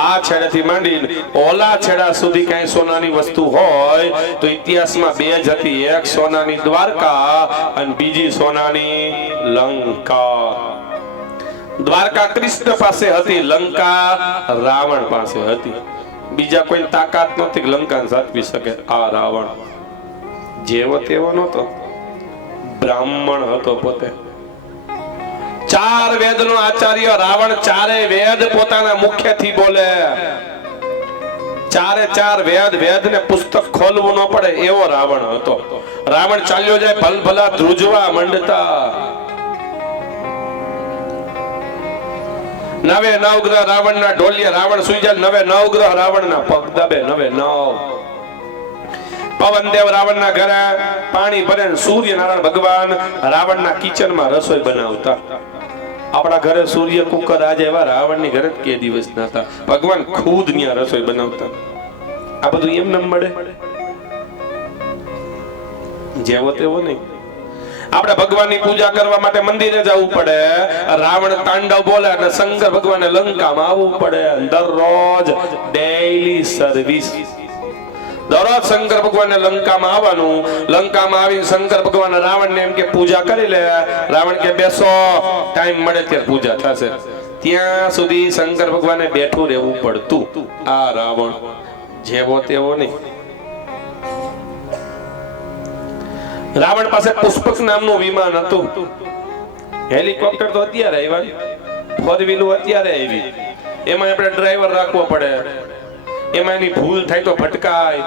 આ છેડેથી માંડીને ઓલા છેડા સુધી કઈ સોનાની વસ્તુ હોય તો ઇતિહાસમાં 2 જ હતી. એક સોનાની દ્વારકા અને બીજી સોનાની લંકા. દ્વારકા કૃષ્ણ પાસે હતી, લંકા રાવણ પાસે હતી. બીજા કોઈ તાકાત નથી કે લંકાને સાચવી શકે. આ રાવણ જેવો તેવો નહોતો, બ્રાહ્મણ હતો પોતે. ચાર વેદનો આચાર્ય રાવણ ચારે વેદ પોતાના મુખેથી બોલે. ચારે ચાર વેદ ને પુસ્તક ખોલવું ન પડે એવો રાવણ હતો. રાવણ ચાલ્યો જાય ભલભલા ધ્રુજવા મંડતા. નવે નવ ગ્રહ રાવણના ઢોલિયા. રાવણ સુઈ જાય નવે નવ ગ્રહ રાવણના પગ દબે. નવે નવ પવનદેવ રાવણના ઘરે પાણી ભરે. સૂર્યનારાયણ ભગવાન રાવણના કિચનમાં રસોઈ બનાવતા. આપણા ઘરે સૂર્ય કુકર આજે એવા રાવણની ઘરે કે દિવસ નતા. ભગવાન ખુદ ત્યાં રસોઈ બનાવતા. આ બધું એમ ન મળે જેવો તેવો નહીં. આપણે ભગવાનની પૂજા કરવા માટે મંદિરે જવું પડે. રાવણ તાંડવ બોલે અને શંકર ભગવાને લંકામાં આવવું પડે. દરરોજ ડેઈલી સર્વિસ. દરરોજ શંકર ભગવાનને લંકામાં આવવાનું. લંકામાં આવીને શંકર ભગવાન રાવણને એમ કે પૂજા કરી લે. રાવણ કે બેસો, ટાઈમ મળે ત્યારે પૂજા થશે. ત્યાં સુધી શંકર ભગવાને બેઠું રહેવું પડતું. આ રાવણ જેવો તેવો નહીં. રાવણ પાસે પુષ્પક નામનું વિમાન હતું. હેલિકોપ્ટર તો અત્યારે આવ્યા, ફોર વ્હીલ અત્યારે આવી. એમાં આપણે ડ્રાઈવર રાખવો પડે. એમાં એની ભૂલ થાય તો ભટકાય.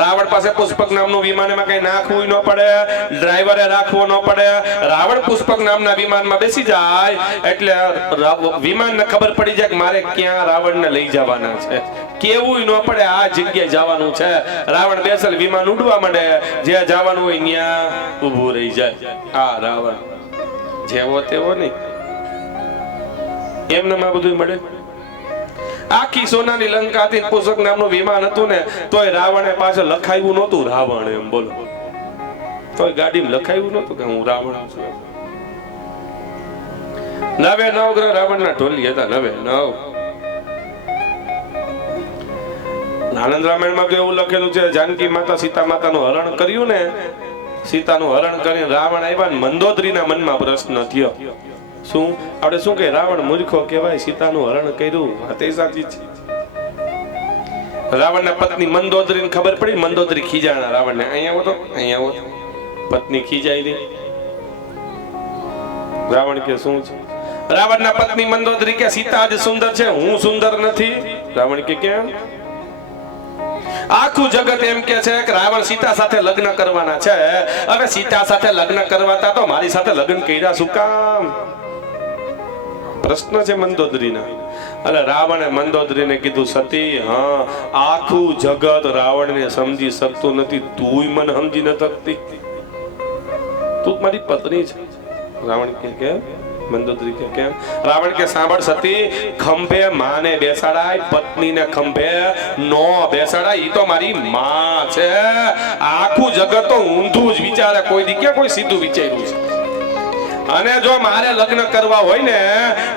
રાવણ પાસે પુષ્પક નામનું વિમાન, એમાં કઈ નાખવું ન પડે, ડ્રાઈવરે રાખવો ન પડે. રાવણ પુષ્પક નામના વિમાનમાં બેસી જાય એટલે વિમાનને ખબર પડી જાય કે મારે ક્યાં રાવણને લઈ જવાના છે. કેવું ન પડે, આ જગ્યાએ જવાનું છે. રાવણ બેસેલ વિમાન ઉડવા માંડે. જે જવાનું હોય ત્યાં ઊભું રહી જાય. આ રાવણ જેવો તેવો નહીં. એમને માં બધું મળે. આખી સોનાની લંકા હતી. પુષ્પક નામનું વિમાન હતું ને તોય રાવણે પાછળ લખાયું નહોતું રાવણ એમ. બોલો, તોય ગાડીમાં લખાયું નહોતું કે હું રાવણ છું. નવે નવ ગ્રહ રાવણના ઢોલી હતા. નવે નવ. આનંદ રામાયણમાં તો એવું લખેલું છે, જાનકી માતા સીતા માતાનું હરણ કર્યું ને, સીતાનું હરણ કરીને રાવણ આવ્યા ને મંદોદરીના મનમાં પ્રશ્ન થયો. શું આપણે શું કે રાવણ મૂર્ખો કહેવાય, સીતાનું હરણ કર્યું. વાત એ સાચી છે. રાવણના પત્ની મંદોદરીને ખબર પડી. મંદોદરી ખીજાણા રાવણને. અહીંયા આવો તો અહીંયા આવો. પત્ની ખીજાઈ ગઈ. રાવણ કે શું છે? રાવણના પત્ની મંદોદરી કે સીતા જ સુંદર છે, હું સુંદર નથી. રાવણ કે કેમ? આખું જગત એમ કે છે કે રાવણ સીતા સાથે લગ્ન કરવાના છે. હવે સીતા સાથે લગ્ન કરવાતા તો મારી સાથે લગ્ન કર્યા શું કામ? પ્રશ્ન છે મંદોદરીના. એટલે રાવણે મંદોદરીને કીધું, સતી, હા, આખું જગત રાવણને સમજી શકતું નથી, તુંય મને સમજી ન શકતી. તું મારી પત્ની છે. રાવણ કે કેમ? મંદોદરી કે કેમ? રાવણ કે સાંભળ સતી, ખંભે માને બેસાડાય, પત્નીને ખંભે નો બેસાડાય. ઈ તો મારી માં છે. આખું જગત તો ઊંધું જ વિચારે, કોઈ દી કે કોઈ સીધું વિચાર્યું છે. અને જો મારે લગ્ન કરવા હોય ને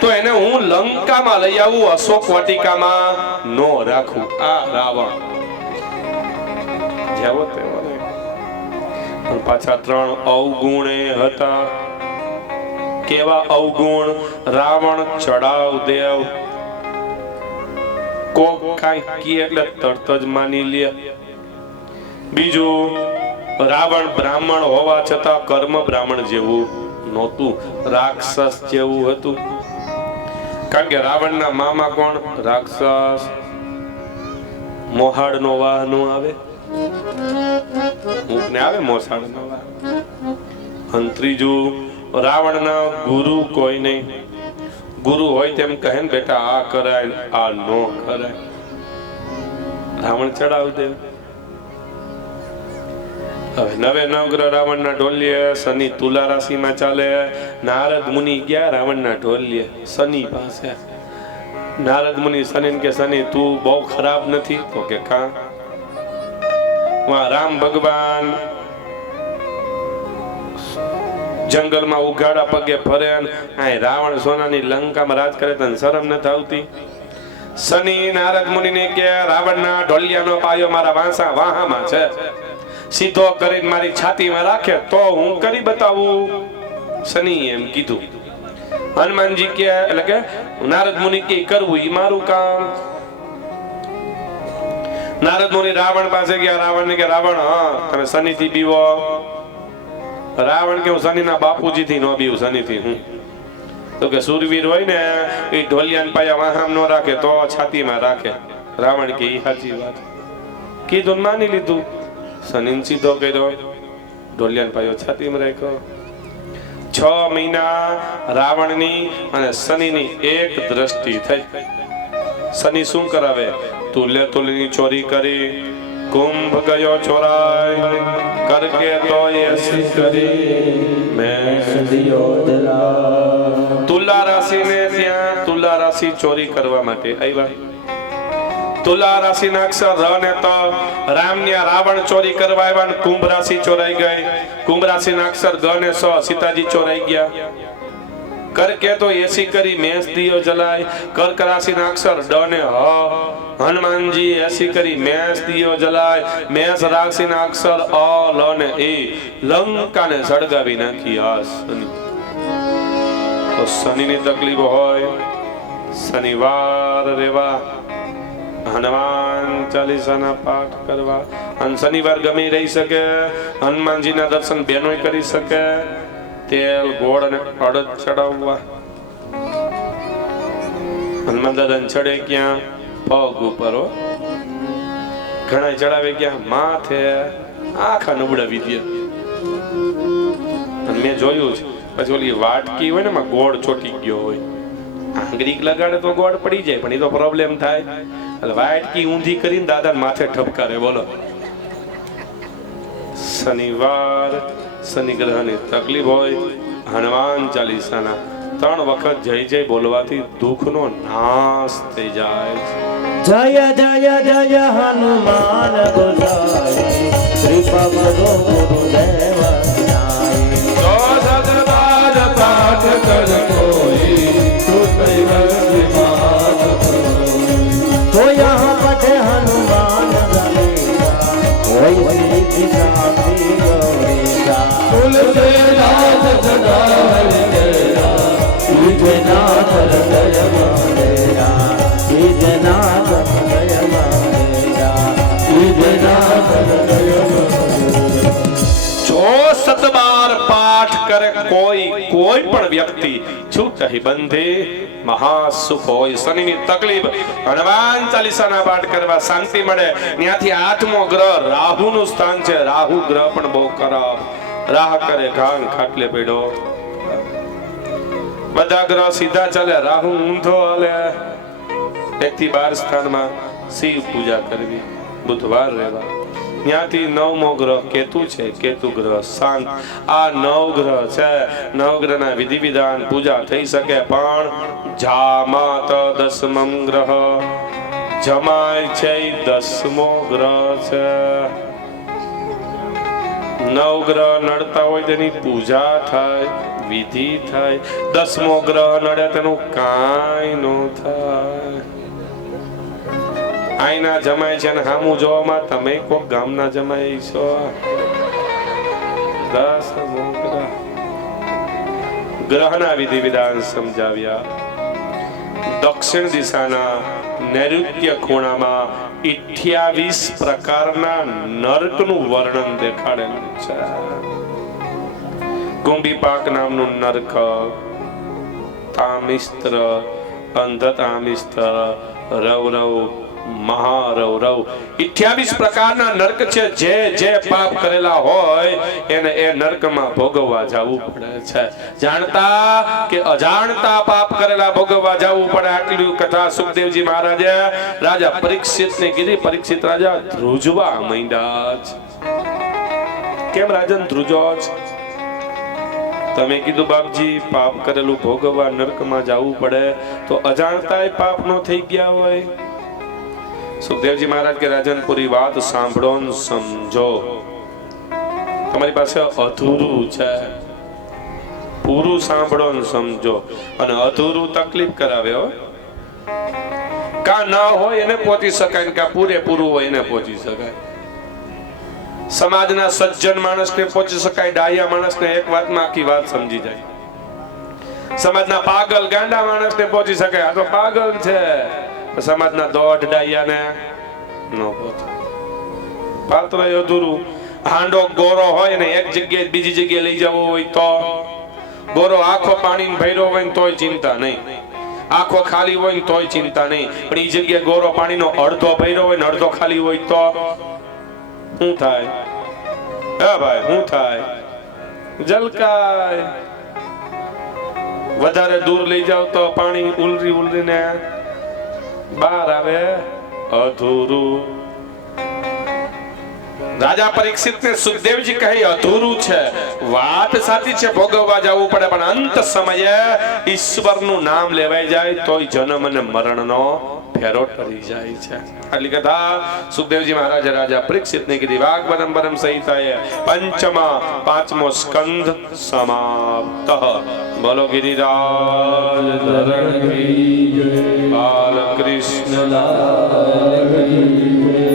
તો એને હું લંકામાં લઈ આવું, અશોક વાટિકામાં નો રાખું. આ રાવણ જેવો તેવો નહીં. પણ પાછા 3 અવગુણે હતા. કેવા અવગુણ? રાવણ ચડાવ દેવ. કોક કાંઈ કી એટલે તરત જ માની લે. બીજું, રાવણ બ્રાહ્મણ હોવા છતાં કર્મ બ્રાહ્મણ જેવું નહોતું, રાક્ષસ જેવું હતું. કારણ કે રાવણના મામા કોણ? રાક્ષસ. મોહાડ નો વાહ નો આવે, ઊંટને આવે મોસાડ નો વાહ. અને ત્રીજું, રાવણના ગુરુ કોઈ નહીં. ગુરુ હોય તેમ કહે ને બેટા આ કરાય, આ નો કરાય. રાવણ ચડાવ દે. હવે નવે નવગ્રહ રાવણના ઢોલીએ. શનિ તુલા રાશિમાં ચાલે. નારદ મુનિ ગયા રાવણના ઢોલીએ શનિ પાસે. નારદ મુનિ શનિ કે શનિ તું બહુ ખરાબ નથી? તો કે કા? રામ ભગવાન જંગલમાં ઉઘાડા પગે ફરે, રાવણ સોનાની લંકામાં રાજ કરે તને શરમ નથી આવતી? શનિ નારદ મુનિને કે રાવણના ઢોલિયાનો પાયો મારા વાહામાં છે, સીધો કરીને મારી છાતીમાં રાખે તો હું કરી બતાવું. શનિ એમ કીધું. હનુમાનજી કે એટલે કે નારદ મુનિ કે કરવું ઈ મારું કામ. નારદ મુનિ રાવણ પાસે ગયા. રાવણ ને કે રાવણ, હા તમે શનિ થી બીવો. રાવણ કે હું શનિના બાપુજી થી ન બીવું, શનિ થી હું. તો કે સુરવીર હોય ને એ ઢોલિયાન પાયા વાહામ નો રાખે તો છાતીમાં રાખે. રાવણ કે ઈ સાચી વાત કીધું ને માની લીધું. શનિને સીધો કર્યો, ઢોલિયાન પાયો છાતીમાં રાખ્યો. 6 મહિના રાવણની અને શનિની એક દ્રષ્ટિ થઈ. શનિ શું કરાવે? તુલ્ય તુલની ચોરી કરી, કુંભ ગયો ચોરાય, કરકે તો એસી કરી મેં દિયો જલા. તુલા રાશિને ત્યાં તુલા રાશિ ચોરી કરવા માટે આવ્યા. તુલા રાશિના અક્ષર ર ને ત, રામને રાવણ ચોરી કરવા આવ્યા ને કુંભ રાશિ ચોરાઈ ગઈ. કુંભ રાશિના અક્ષર ગ ને સ, સીતાજી ચોરાઈ ગયા. કરકે તો એસી કરી મેષ દિયો જલાય. કર્ક રાશિના અક્ષર ડ ને હ, હનુમાનજી એસી કરી મેષ દિયો જલાય. મેષ રાશિના અક્ષર અ લ ને એ, લંકાને સળગાવી નાખી. આ શનિ. તો શનિની તકલીફ હોય, શનિવાર રેવા, હનુમાન ચાલીસાના પાઠ કરવા. અને શનિવાર ગમે રહી શકે, હનુમાનજીના દર્શન બેનોય કરી શકે. તેલ ગોળ અને અડદ ચડાવવા. હનુમાન દાદાને ચડે ક્યાં? પગ ઉપર. ઘણા ચડાવે ક્યાં? માથે. આખા નબળાવી દે. અને મેં જોયું છે પછી ઓલી વાટકી હોય ને એમાં ગોળ ચોટી ગયો હોય, આંગળી લગાડે તો ગોળ પડી જાય, પણ એ તો પ્રોબ્લેમ થાય. એટલે વાટકી ઊંધી કરીને દાદા માથે ઠપકારે. બોલો, શનિવાર શનિ ગ્રહની તકલીફ હોય, હનુમાન ચાલીસાના 3 વખત જય જય બોલવાથી દુઃખનો નાશ થઈ જાય. જય જય જય હનુમાન ગોસાઈ, કૃપા કરો ગુરુદેવ ન્યાય. જો સદબાદ પાઠ કર કોઈ, તો કૈવલ્ય માત કોઈ. तो यहाँ पठे हनुमान गलेगा, कोई सिद्धि प्राप्ति गौरेगा. तुलसीदास सदा हरिकेरा, नाथ हृदय मारेगा, नाथ हृदय मारेगा, नाथ हृदय मारेगा. જો સતબાર પાઠ કરે કોઈ પણ વ્યક્તિ, છૂટહી બંધે મહાસુખ હોય. શનિની તકલીફ, હનુમાન ચાલીસાના પાઠ કરવા શાંતિ મળે. ત્યાંથી 8મો ગ્રહ રાહુનું સ્થાન છે. રાહુ ગ્રહ પણ બહુ ખરાબ. રાહ કરે ઘાન ખાટલે પડ્યો. બધા ગ્રહ સીધા ચાલે, રાહુ ઊંધો હાલે. 1 થી 12 સ્થાનમાં શિવ પૂજા કરવી, બુધવાર રહેવા. ત્યાંથી 9મો ગ્રહ કેતુ છે. કેતુ ગ્રહ શાંત. આ 9 ગ્રહ છે. 9 ગ્રહના વિધિ વિધાન પૂજા થઈ શકે, પણ જામાત 10મમ ગ્રહ, જમાય છે 10મો ગ્રહ છે. 9 ગ્રહ નડતા હોય તેની પૂજા થાય, વિધિ થાય. 10મો ગ્રહ નડે તેનું કાંઈ ન થાય. આઈના જમાય છે અને હામું જોવામાં તમે કોક ગામના જમાય છો. 10મો ગ્રહના વિધિ વિધાન સમજાવ્યા. દક્ષિણ દિશાના નૈઋત્ય ખૂણામાં 28 પ્રકારના નરકનું વર્ણન દેખાડેલું છે. કુંભીપાક નામનું નરક, તામિસ્ત્ર, અંધતામિસ્ત્ર, રૌરવ, મહારૌરવ, 28 પ્રકારના નરક છે. જે પાપ કરેલા હોય એને એ નરકમાં ભોગવવા જવું પડે છે. જાણતા કે અજાણતા પાપ કરેલા ભોગવવા જવું પડે. આટલી કથા સુખદેવજી મહારાજે રાજા પરીક્ષિતને કીધી. પરીક્ષિત રાજા ધ્રુજવા માંડ્યા છે. કેમ રાજન ધ્રુજો છે? તમે કીધું બાપજી પાપ કરેલું ભોગવવા નરકમાં જવું પડે, તો અજાણતા પાપ નો થઈ ગયા હોય. સુખદેવજી મહારાજ કે રાજન પૂરી વાત સાંભળો ને સમજો. તમારી પાસે અધૂરું છે, પૂરું સાંભળો ને સમજો. અને અધૂરું તકલીફ કરાવે હો. કા ના હોય એને પહોંચી શકાય, કા પૂરેપૂરું હોય એને પહોંચી શકાય. સમાજના સજ્જન માણસને પહોંચી શકાય, ડાયા માણસને એક વાતમાં આખી વાત સમજી જાય. સમાજના પાગલ ગાંડા માણસને પહોંચી શકાય. આ તો પાગલ છે. સમાજના દોઢ ડાયાને નો પહોંચે. પાત્ર અધૂરું. હાંડો ગોરો હોય ને એક જગ્યાએ બીજી જગ્યાએ લઈ જવો હોય તો બોરો આખો પાણી ભર્યો હોય ને તોય ચિંતા નહીં, આખો ખાલી હોય ને તોય ચિંતા નહીં, પણ એ જગ્યાએ ગોરો પાણીનો અડધો ભર્યો હોય ને અડધો ખાલી હોય તો શું થાય? હા ભાઈ, શું થાય? જલકાય. વધારે દૂર લઈ જાવ તો પાણી ઉલરી ઉલરીને બહાર આવે અધૂરું. રાજા પરીક્ષિત ને સુખદેવજી કહે અધૂરું છે. વાત સાચી છે, ભોગવવા જવું પડે, પણ અંત સમયે ઈશ્વરનું નામ લેવાઈ જાય તોય જન્મ અને મરણનો ફેરો ટળી જાય છે. આટલી કથા સુખદેવજી મહારાજ રાજા પરીક્ષિત ને કીધી. વાગ્બરમ સંહિતાએ પંચમા પાંચમો સ્કંધ સમાપ્ત. બોલો ગિરિરાજ ધરણ કી જય, બાલકૃષ્ણ લાલ કી જય.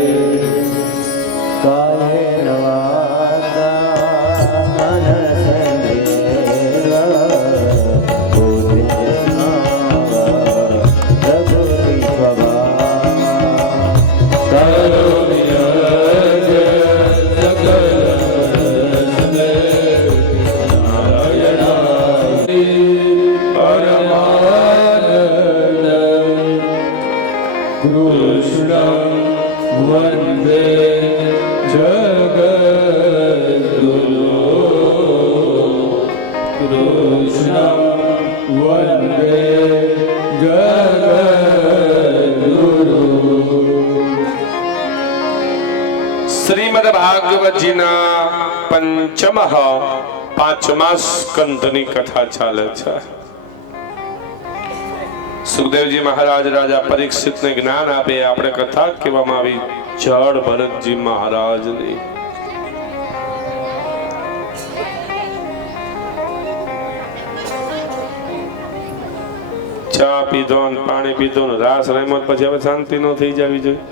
કાયેન વાચા મનસેન્દ્રિય બુદ્ધિર્નાવા પ્રકૃતિ સ્વભાવ કરુણ્ય સકલ સ્મે નારાયણાય પરમાનંદ કૃષ્ણ વંદે જગદ્ગુરુ. કૃષ્ણ વંદે જગદ્ગુરુ. શ્રીમદ ભાગવતજીના પંચમ પાંચમા સ્કંધની કથા ચાલે છે. સુખદેવજી મહારાજ રાજા પરીક્ષિતને જ્ઞાન આપે. આપણે કથા કહેવામાં આવી જડ ભરતજી મહારાજની. ચા પીધો ને પાણી પીધો ને રાસ રમત પછી હવે શાંતિ નો થઈ જવી જોઈએ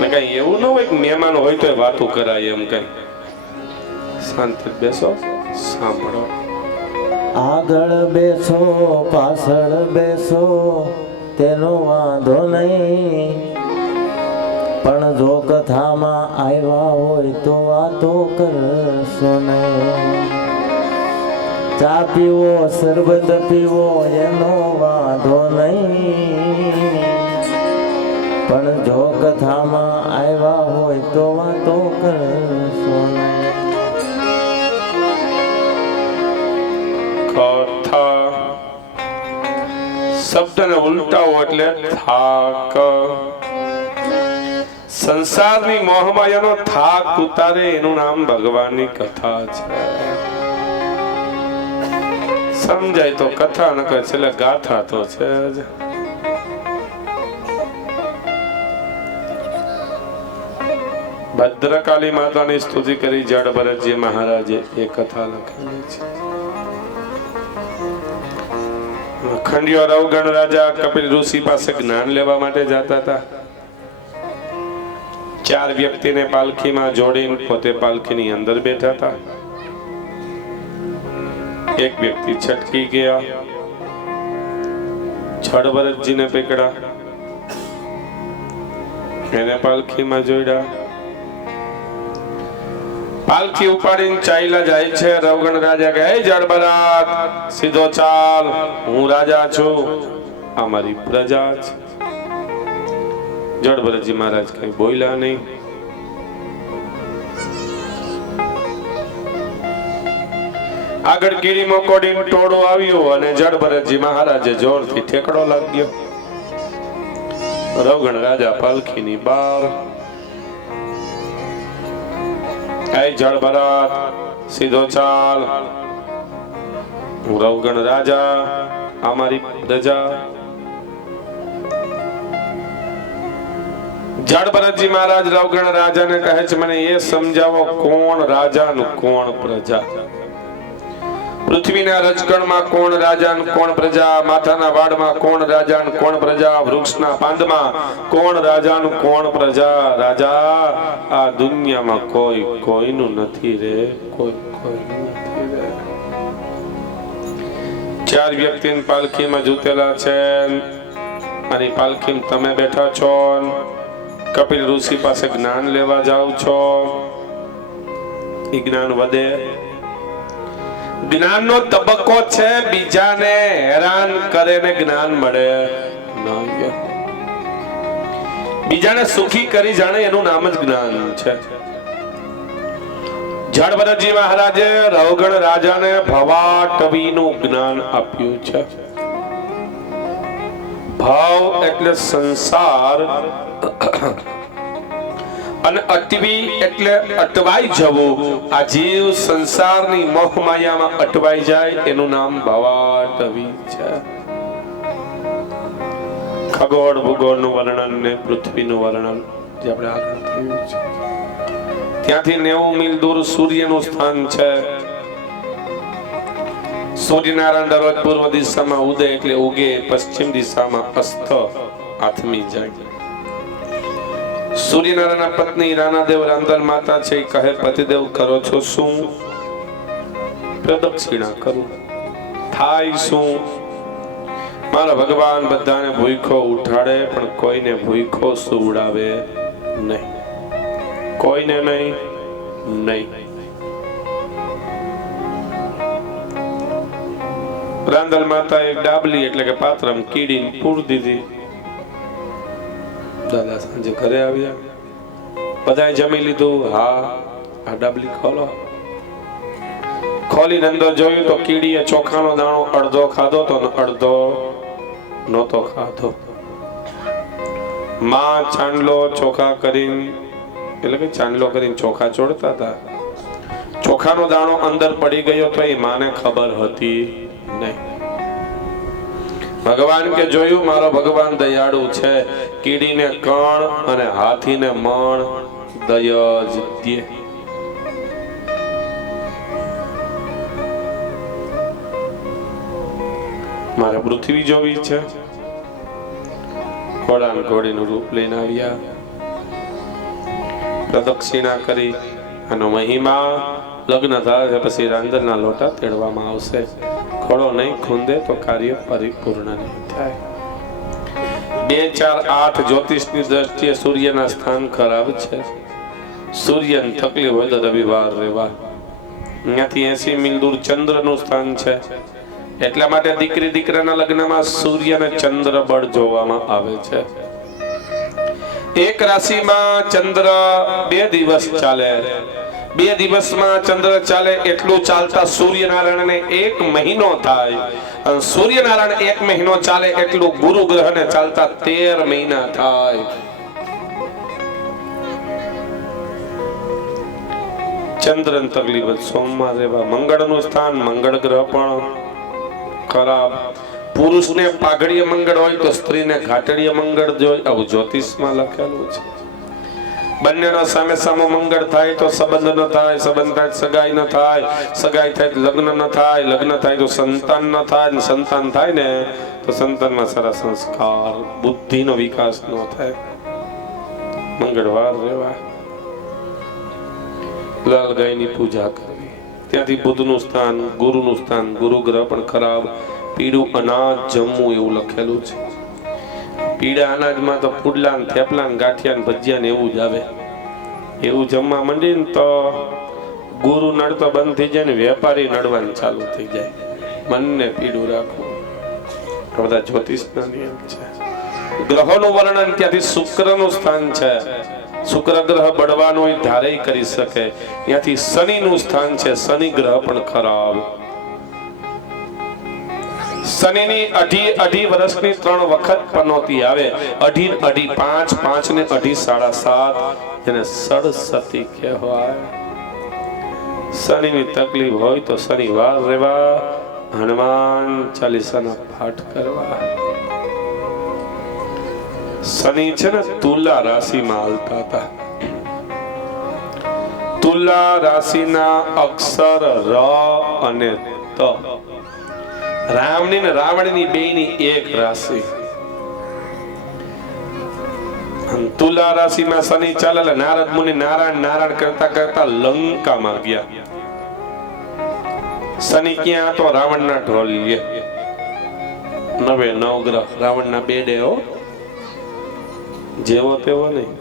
ને. કઈ એવું ન હોય કે મહેમાન હોય તો વાતો કરાય, એમ કઈ શાંતિ બેસો સાંભળો. આગળ બેસો પાછળ બેસો તેનો વાંધો નહીં, પણ જો કથામાં આવ્યા હોય તો વાતો કરશો નહીં. ચા પીવો શરબત પીવો એનો વાંધો નહીં, પણ જો કથામાં આવ્યા હોય તો વાતો કરશો નહીં. કથા શબ્દને ઉલટાવો એટલે થાક. સંસારની મોહમાયાનો થાક ઉતારે એનું નામ ભગવાનની કથા છે. સમજાય તો કથા ન કહે છેલ્લે ગાથા તો છે જ. ભદ્રકાલી માતાની સ્તુતિ કરી જડ ભરતજી મહારાજે એ કથા લખેલી છે. ખંડિયો રવગણ રાજા કપિલ ઋષિ પાસે જ્ઞાન લેવા માટે જતા હતા. ચાર વ્યક્તિને પાલખીમાં જોડીને પોતે પાલખીની અંદર બેઠા હતા. એક વ્યક્તિ છટકી ગયા, જડ ભરતજીને પકડા, એને પાલખીમાં જોડ્યા. પાલખી ઉપાડીને ચાલ્યા જાય છે. રવગણ રાજા કહે જડ ભરત સીધો ચાલ, હું રાજા છું, આ મારી પ્રજા છે. જડ ભરતજી મહારાજ કઈ બોલ્યા નહીં. આગળ કીડી મકોડી ટોળું આવ્યું અને જડ ભરતજી મહારાજે જોરથી ઠેકડો લાગ્યો. રવગણ રાજા પાલખીની બહાર. જડ ભરત સીધો ચાલ, હું રવગણ રાજા, અમારી પ્રજા. જડ ભરતજી મહારાજ રવગણ રાજાને કહે છે મને એ સમજાવો કોણ રાજા ને કોણ પ્રજા. પૃથ્વીના રજકણમાં કોણ રાજા ને કોણ પ્રજા, માથાના વાળમાં કોણ રાજા ને કોણ પ્રજા, વૃક્ષના પાંદમાં કોણ રાજા ને કોણ પ્રજા. રાજા આ દુનિયામાં કોઈ કોઈનું નથી રે, કોઈ કોઈનું નથી રે. ચાર વ્યક્તિની પાલખીમાં જૂતેલા છે અને પાલખીમાં તમે બેઠા છો. કપિલ ઋષિ પાસે જ્ઞાન લેવા જાવ છો. એ જ્ઞાન વધે. જ્ઞાનનો તબક્કો છે બીજાને હેરાન કરે ને જ્ઞાન મળે નહીં. બીજાને સુખી કરી જાણે એનું નામ જ જ્ઞાન છે. જડભરતજી મહારાજે રવગણ રાજાને ભવાટવીનું જ્ઞાન આપ્યું છે. ભાવ એટલે સંસાર અને અટવી એટલે અટવાઈ જવું. આ જીવ સંસારની મોહ માયામાં અટવાઈ જાય એનું નામ ભવાટવી છે. ખગોળ ભૂગોળનું વર્ણન ને પૃથ્વીનું વર્ણન જે આપણે આગળ થયું છે. ત્યાંથી 90 મીલ દૂર સૂર્યનું સ્થાન છે. સૂર્યનારાયણ દરરોજ પૂર્વ દિશામાં ઉદય એટલે ઉગે, પશ્ચિમ દિશામાં અસ્ત આથમી જાય. સૂર્યનારાયણના પત્ની રાણાદેવ રાંદલ માતા છે. કહે પતિદેવ કરો છો શું? પ્રદક્ષિણા કરું. થાય શું? મારા ભગવાન બધાને ભૂખો ઉઠાડે પણ કોઈને ભૂખો સુવડાવે નહીં. કોઈને નહીં. રાંદલ માતા એક ડાબલી એટલે કે પાત્રમ કીડીને પૂર દીધી. દાદા સાંજે ઘરે આવ્યા, બધાએ જમી લીધું. હા, આ ડાબલી ખોલો. ખોલીને અંદર જોયું તો કીડીએ ચોખાનો દાણો અડધો ખાધો તો અડધો નહોતો ખાધો. માં ચાંદલો ચોખા કરીને એટલે કે ચાંદલો કરીને ચોખા ચોડતા હતા. ચોખાનો દાણો અંદર પડી ગયો તો એ માને ખબર હતી નહીં. ભગવાન કે જોયું મારો ભગવાન દયાળુ છે. કીડીને કણ અને હાથીને મણ દયા જ દે. મારે પૃથ્વી જોવી છે. ઘોડા ઘોડીનું રૂપ લઈને આવ્યા. પ્રદક્ષિણા કરી. આનો મહિમા લગ્ન થાય પછી રાંદલના લોટા તેડવામાં આવશે. ખોડો નહીં ખૂંદે તો કાર્ય પરિપૂર્ણ નહીં થાય. 2, 4, 8 જ્યોતિષની દ્રષ્ટિએ સૂર્યના સ્થાન ખરાબ છે. સૂર્યને તકલીફ હોય તો રવિવાર રહેવા. અહીંયાથી 80 મીલ દૂર ચંદ્રનું સ્થાન છે. એટલા માટે દીકરી દીકરાના લગ્નમાં સૂર્ય અને ચંદ્ર બળ જોવામાં આવે છે. એક રાશિમાં ચંદ્ર 2 દિવસ ચાલે. 2 દિવસમાં ચંદ્ર ચાલે એટલું ચાલતા સૂર્યનારાયણને 1 મહિનો થાય. અને સૂર્યનારાયણ 1 મહિનો ચાલે એટલું ગુરુ ગ્રહને ચાલતા 13 મહિના થાય. ચંદ્રન તકલીફ સોમવાર રહેવા. મંગળનું સ્થાન મંગળ ગ્રહ પણ ખરાબ. પુરુષને પાઘડીય મંગળ હોય તો સ્ત્રીને ઘાટડીય મંગળ જોઈ. આવું જ્યોતિષમાં લખેલું છે. બંનેનો સામે સામો મંગળ થાય તો સંબંધ ન થાય, સંબંધ થાય સગાઈ ન થાય, સગાઈ થાય લગ્ન ન થાય, લગ્ન થાય તો સંતાન ન થાય, સંતાન થાય ને તો સંતાનમાં સારા સંસ્કાર, બુદ્ધિનો વિકાસ ન થાય. મંગળવાર રહેવા. લાલ ગાયની પૂજા કરવી. ત્યાંથી બુધનું સ્થાન, ગુરુનું સ્થાન, ગુરુ ગ્રહ પણ ખરાબ. પીળું અનાજ જમવું એવું લખેલું છે. પીળા અનાજમાં તો પુડલા ને થેપલા ને ગાંઠિયા ને ભજીયા ને એવું જ આવે. એવું જમવા માંડી ને તો ગુરુ નડતો બંધ થઈ જાય ને વેપારી નડવાનું ચાલુ થઈ જાય. મનને પીળું રાખવું. આ બધા જ્યોતિષના નિયમ છે. ગ્રહોનું વર્ણન ત્યાંથી શુક્રનું સ્થાન છે. શુક્ર ગ્રહ બળવાનો હોય ધારે કરી શકે. ત્યાંથી શનિનું સ્થાન છે. શનિ ગ્રહ પણ ખરાબ. શનિની અઢી વર્ષની 3 વખત પનોતી આવે. 2.5, 5, 5 ને 2.5, 7.5 એને સડસતી કહેવાય. શનિની તકલીફ હોય તો શનિવાર રહેવા. હનુમાન ચાલીસાના પાઠ કરવા. શનિ છે ને તુલા રાશિમાં હાલતા હતા. તુલા રાશિના અક્ષર ર અને ત. રામની ને રાવણની બેયની એક રાશિ. તુલા રાશિમાં શનિ ચાલે. નારદ મુનિ નારાયણ કરતા કરતા લંકામાં ગયા. શનિ ક્યાં તો રાવણના ઢોલ લે. 9 ગ્રહ રાવણના બેડે હો. જેવો તેવો નહીં.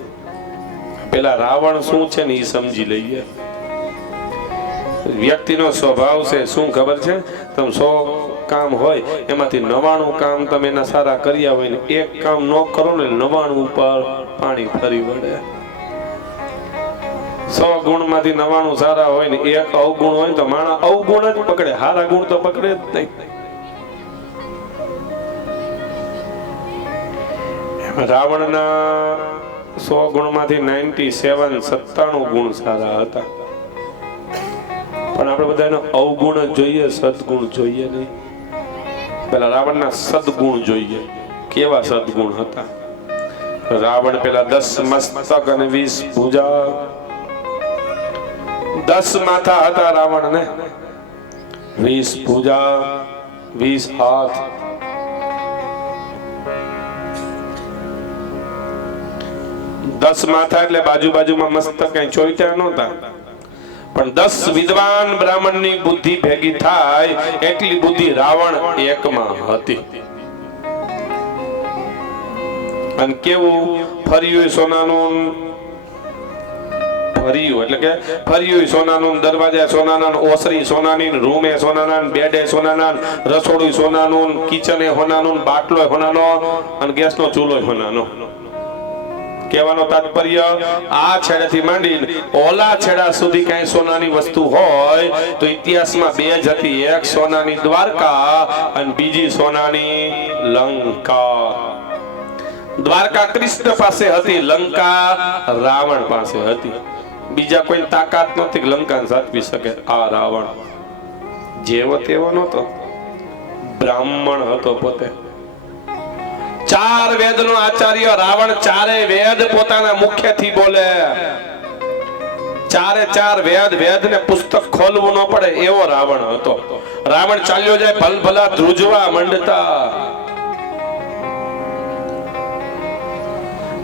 પેલા રાવણ શું છે ને એ સમજી લઈએ. વ્યક્તિનો સ્વભાવ છે શું ખબર છે? તમે 100 કામ હોય એમાંથી 99 કામ તમે એના સારા કર્યા હોય ને એક કામ ન કરો ને 99 ઉપર પાણી ફરી વળે. 100 ગુણમાંથી 99 સારા હોય ને એક અવગુણ હોય તો માણસ અવગુણ જ પકડે, સારા ગુણ તો પકડે જ નહીં. રાવણના 100 ગુણમાંથી 97 ગુણ સારા હતા. પણ આપણે બધાનો અવગુણ જ જોઈએ, સદગુણ જોઈએ નહીં. પેલા રાવણના સદગુણ જોઈએ. કેવા સદગુણ હતા? રાવણ પેલા 10 મસ્તક અને 20 ભુજા, 10 માથા હતા રાવણ ને, 20 ભુજા, 20 હાથ. દસ માથા એટલે બાજુમાં મસ્તક કઈ ચોઈટા નહોતા, પણ 10 વિદ્વાન બ્રાહ્મણની બુદ્ધિ ભેગી થાય એટલી બુદ્ધિ રાવણ એકમાં હતી. અને કેવું ફર્યું સોનાનું, ફર્યું એટલે કે ફર્યું સોનાનું, દરવાજા સોનાના, ઓસરી સોનાની, રૂમે સોનાના, બેડે સોનાના, રસોડું સોનાનું, કિચને સોનાનું, બાટલો સોનાનો અને ગેસનો ચૂલો સોનાનો. કહેવાનો તાત્પર્ય આ છેડેથી માંડીને ઓલા છેડા સુધી કઈ સોનાની વસ્તુ હોય તો ઇતિહાસમાં 2 જ હતી. એક સોનાની દ્વારકા અને બીજી સોનાની લંકા. દ્વારકા કૃષ્ણ પાસે હતી, લંકા રાવણ પાસે હતી. બીજા કોઈ તાકાત નથી લંકાને સાચવી શકે. આ રાવણ જેવો તેવો નહોતો, બ્રાહ્મણ હતો પોતે. 4 વેદનો આચાર્ય રાવણ, 4 વેદ પોતાના મુખ્યથી બોલે. 4 વેદ, વેદને પુસ્તક ખોલવું ન પડે એવો રાવણ હતો. રાવણ ચાલ્યો જાય ભલભલા ધ્રુજવા મંડતા.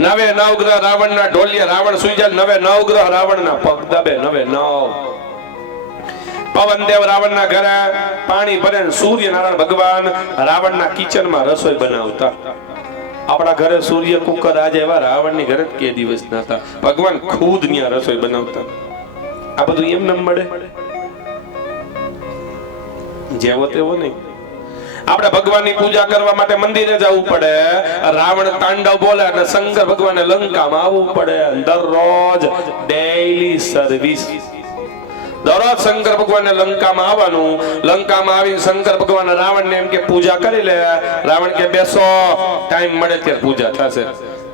9 ગ્રહ રાવણના ઢોલિયા, રાવણ સુઈ જાય 9 ગ્રહ રાવણના પગ દબે. 9 પવનદેવ રાવણના ઘરે પાણી ભરે, સૂર્યનારાયણ ભગવાન રાવણના કિચનમાં રસોઈ બનાવતા. આપણા ઘરે સૂર્ય કુકર આજે એવા રાવણની ઘરે કે દિવસ નતા. ભગવાન ખુદ ત્યાં રસોઈ બનાવતા. આ બધું એમ ન મળે, જેવો તેવો નહીં. આપણે ભગવાનની પૂજા કરવા માટે મંદિરે જવું પડે. રાવણ તાંડવ બોલે અને શંકર ભગવાને લંકામાં આવવું પડે. દરરોજ ડેઈલી સર્વિસ. દરરોજ શંકર ભગવાનને લંકામાં આવવાનું. લંકામાં આવીને શંકર ભગવાન રાવણને એમ કે પૂજા કરી લે. રાવણ કે બેસો, ટાઈમ મળે ત્યારે પૂજા થશે.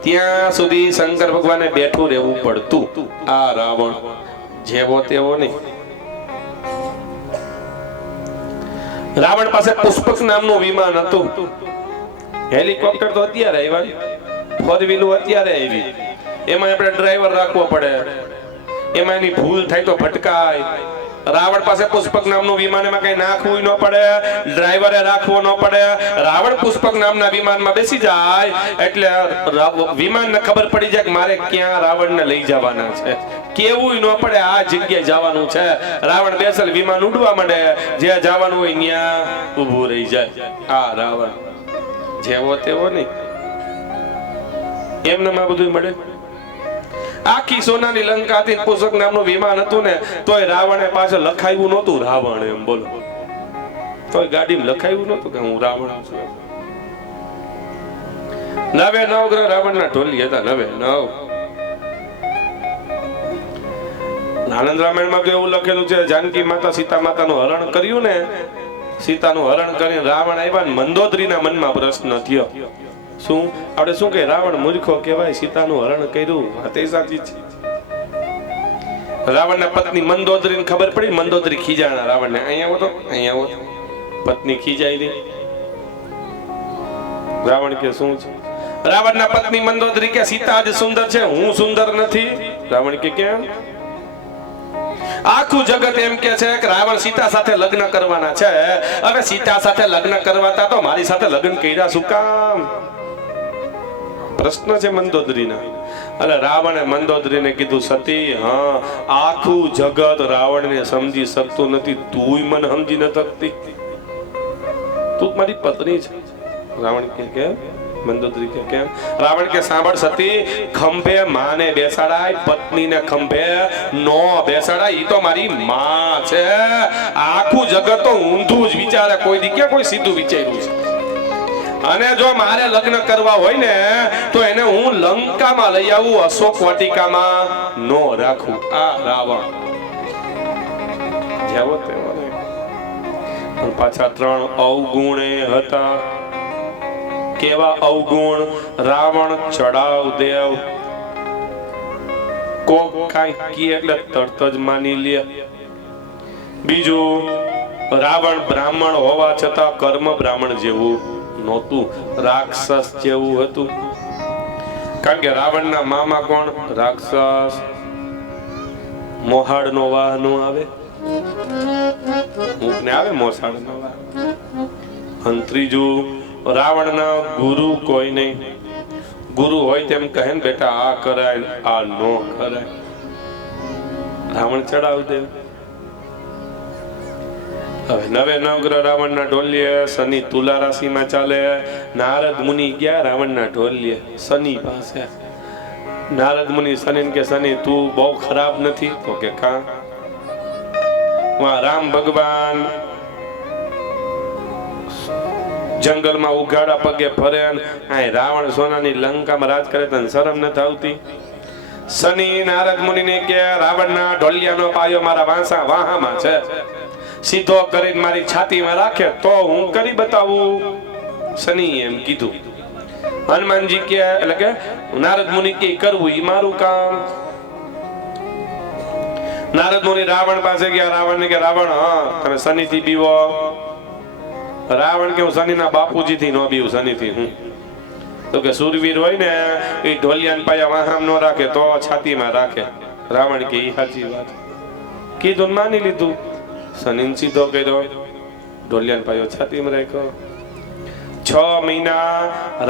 ત્યાં સુધી શંકર ભગવાને બેઠું રહેવું પડતું. આ રાવણ જેવો તેવો નહીં. રાવણ પાસે પુષ્પક નામનું વિમાન હતું. હેલિકોપ્ટર તો અત્યારે આવ્યા, 4 વ્હીલ અત્યારે આવી. એમાં આપણે ડ્રાઈવર રાખવો પડે, એમાં એની ભૂલ થાય તો ભટકાય. રાવણ પાસે પુષ્પક નામનું વિમાન, એમાં કઈ નાખવું ન પડે, ડ્રાઈવરે રાખવો ન પડે. રાવણ પુષ્પક નામના વિમાનમાં બેસી જાય એટલે વિમાનને ખબર પડી જાય કે મારે ક્યાં રાવણને લઈ જવાના છે. કેવું ન પડે, આ જગ્યાએ જવાનું છે. રાવણ બેસેલ વિમાન ઉડવા માંડે, જે જવાનું હોય ત્યાં ઊભું રહી જાય. આ રાવણ જેવો તેવો નહીં. એમને માં બધું મળે. આખી સોનાની લંકા હતી, પુષ્પક નામનું વિમાન હતું ને તોય રાવણે પાછળ લખાયું નહોતું રાવણ એમ. બોલો, તોય ગાડીમાં લખાયું નહોતું કે હું રાવણ છું. 9 ગ્રહ રાવણના ઢોલી હતા. 9. આનંદ રામાયણમાં તો એવું લખેલું છે, જાનકી માતા સીતા માતાનું હરણ કર્યું ને, સીતાનું હરણ કરીને રાવણ આવ્યા ને મંદોદરીના મનમાં પ્રશ્ન થયો. શું આપણે શું કે રાવણ મૂર્ખો કહેવાય, સીતાનું હરણ કર્યું. તે સાચી છે. રાવણના પત્ની મંદોદરીને ખબર પડી. મંદોદરી ખીજાણા રાવણને. અહીંયા આવો તો, અહીંયા આવો. પત્ની ખીજાઈ. રાવણ કે શું છે? રાવણના પત્ની મંદોદરી કે સીતા જ સુંદર છે, હું સુંદર નથી. રાવણ કે કેમ? આખું જગત એમ કે છે કે રાવણ સીતા સાથે લગ્ન કરવાના છે. હવે સીતા સાથે લગ્ન કરવાતા તો મારી સાથે લગ્ન કર્યા શું કામ? પ્રશ્ન છે મંદોદરીના. એટલે રાવણે મંદોદરીને કીધું, સતી, હા, આખું જગત રાવણને સમજી શકતું નથી, તુંય મને સમજી ન શકતી. તું મારી પત્ની છે. રાવણ કે મંદોદરી કે કેમ? રાવણ કે સાંભળ સતી, ખંભે માને બેસાડાય, પત્નીને ખંભે નો બેસાડાય. ઈ તો મારી માં છે. આખું જગત તો ઊંધું જ વિચારે, કોઈ દી કે કોઈ સીધું વિચાર્યું છે. અને જો મારે લગ્ન કરવા હોય ને તો એને હું લંકામાં લઈ આવું, અશોક વાટિકામાં નો રાખું. આ રાવણ જેવો તેવો નહીં. પણ પાછા 3 અવગુણે હતા. કેવા અવગુણ? રાવણ ચડાવ દેવ, કોક કાંઈ કી એટલે તરત જ માની લે. બીજું, રાવણ બ્રાહ્મણ હોવા છતાં કર્મ બ્રાહ્મણ જેવું નહોતું, રાક્ષસ જેવું હતું. કારણ કે રાવણના મામા કોણ? રાક્ષસ. મોહાડ નો વાહ નો આવે, ઊંટને આવે મોસાડ નો વાહ. અને ત્રીજું, રાવણના ગુરુ કોઈ નહીં. ગુરુ હોય તેમ કહે ને બેટા આ કરાય આ નો કરાય. રાવણ ચડાવ દે. હવે નવે નવગ્રહ રાવણના ઢોલીએ. શનિ તુલા રાશિમાં ચાલે. નારદ મુનિ ગયા રાવણના ઢોલીએ શનિ પાસે. નારદ મુનિ શનિ કે શનિ તું બહુ ખરાબ નથી? તો કે કા? રામ ભગવાન જંગલમાં ઉઘાડા પગે ફરે, રાવણ સોનાની લંકામાં રાજ કરે તને શરમ નથી આવતી? શનિ નારદ મુનિને કે રાવણના ઢોલિયાનો પાયો મારા વાહામાં છે, સીધો કરીને મારી છાતીમાં રાખે તો હું કરી બતાવું. શનિ એમ કીધું. હનુમાનજી કે એટલે કે નારદ મુનિ કે કરવું ઈ મારું કામ. નારદ મુનિ રાવણ પાસે ગયા. રાવણ કે રાવણ હા તમે શનિ થી બીવો. રાવણ કે હું શનિના બાપુજી થી નો બીવું. શનિ થી હું તો કે સુરવીર હોય ને એ ઢોલિયાન પાયા વાહામ નો રાખે તો છાતીમાં રાખે. રાવણ કે ઈ સાચી વાત કીધું, માની લીધું. શનિ સીધો કર્યો, ઢોલિયાન પાયો છાતીમાં રાખ્યો. 6 મહિના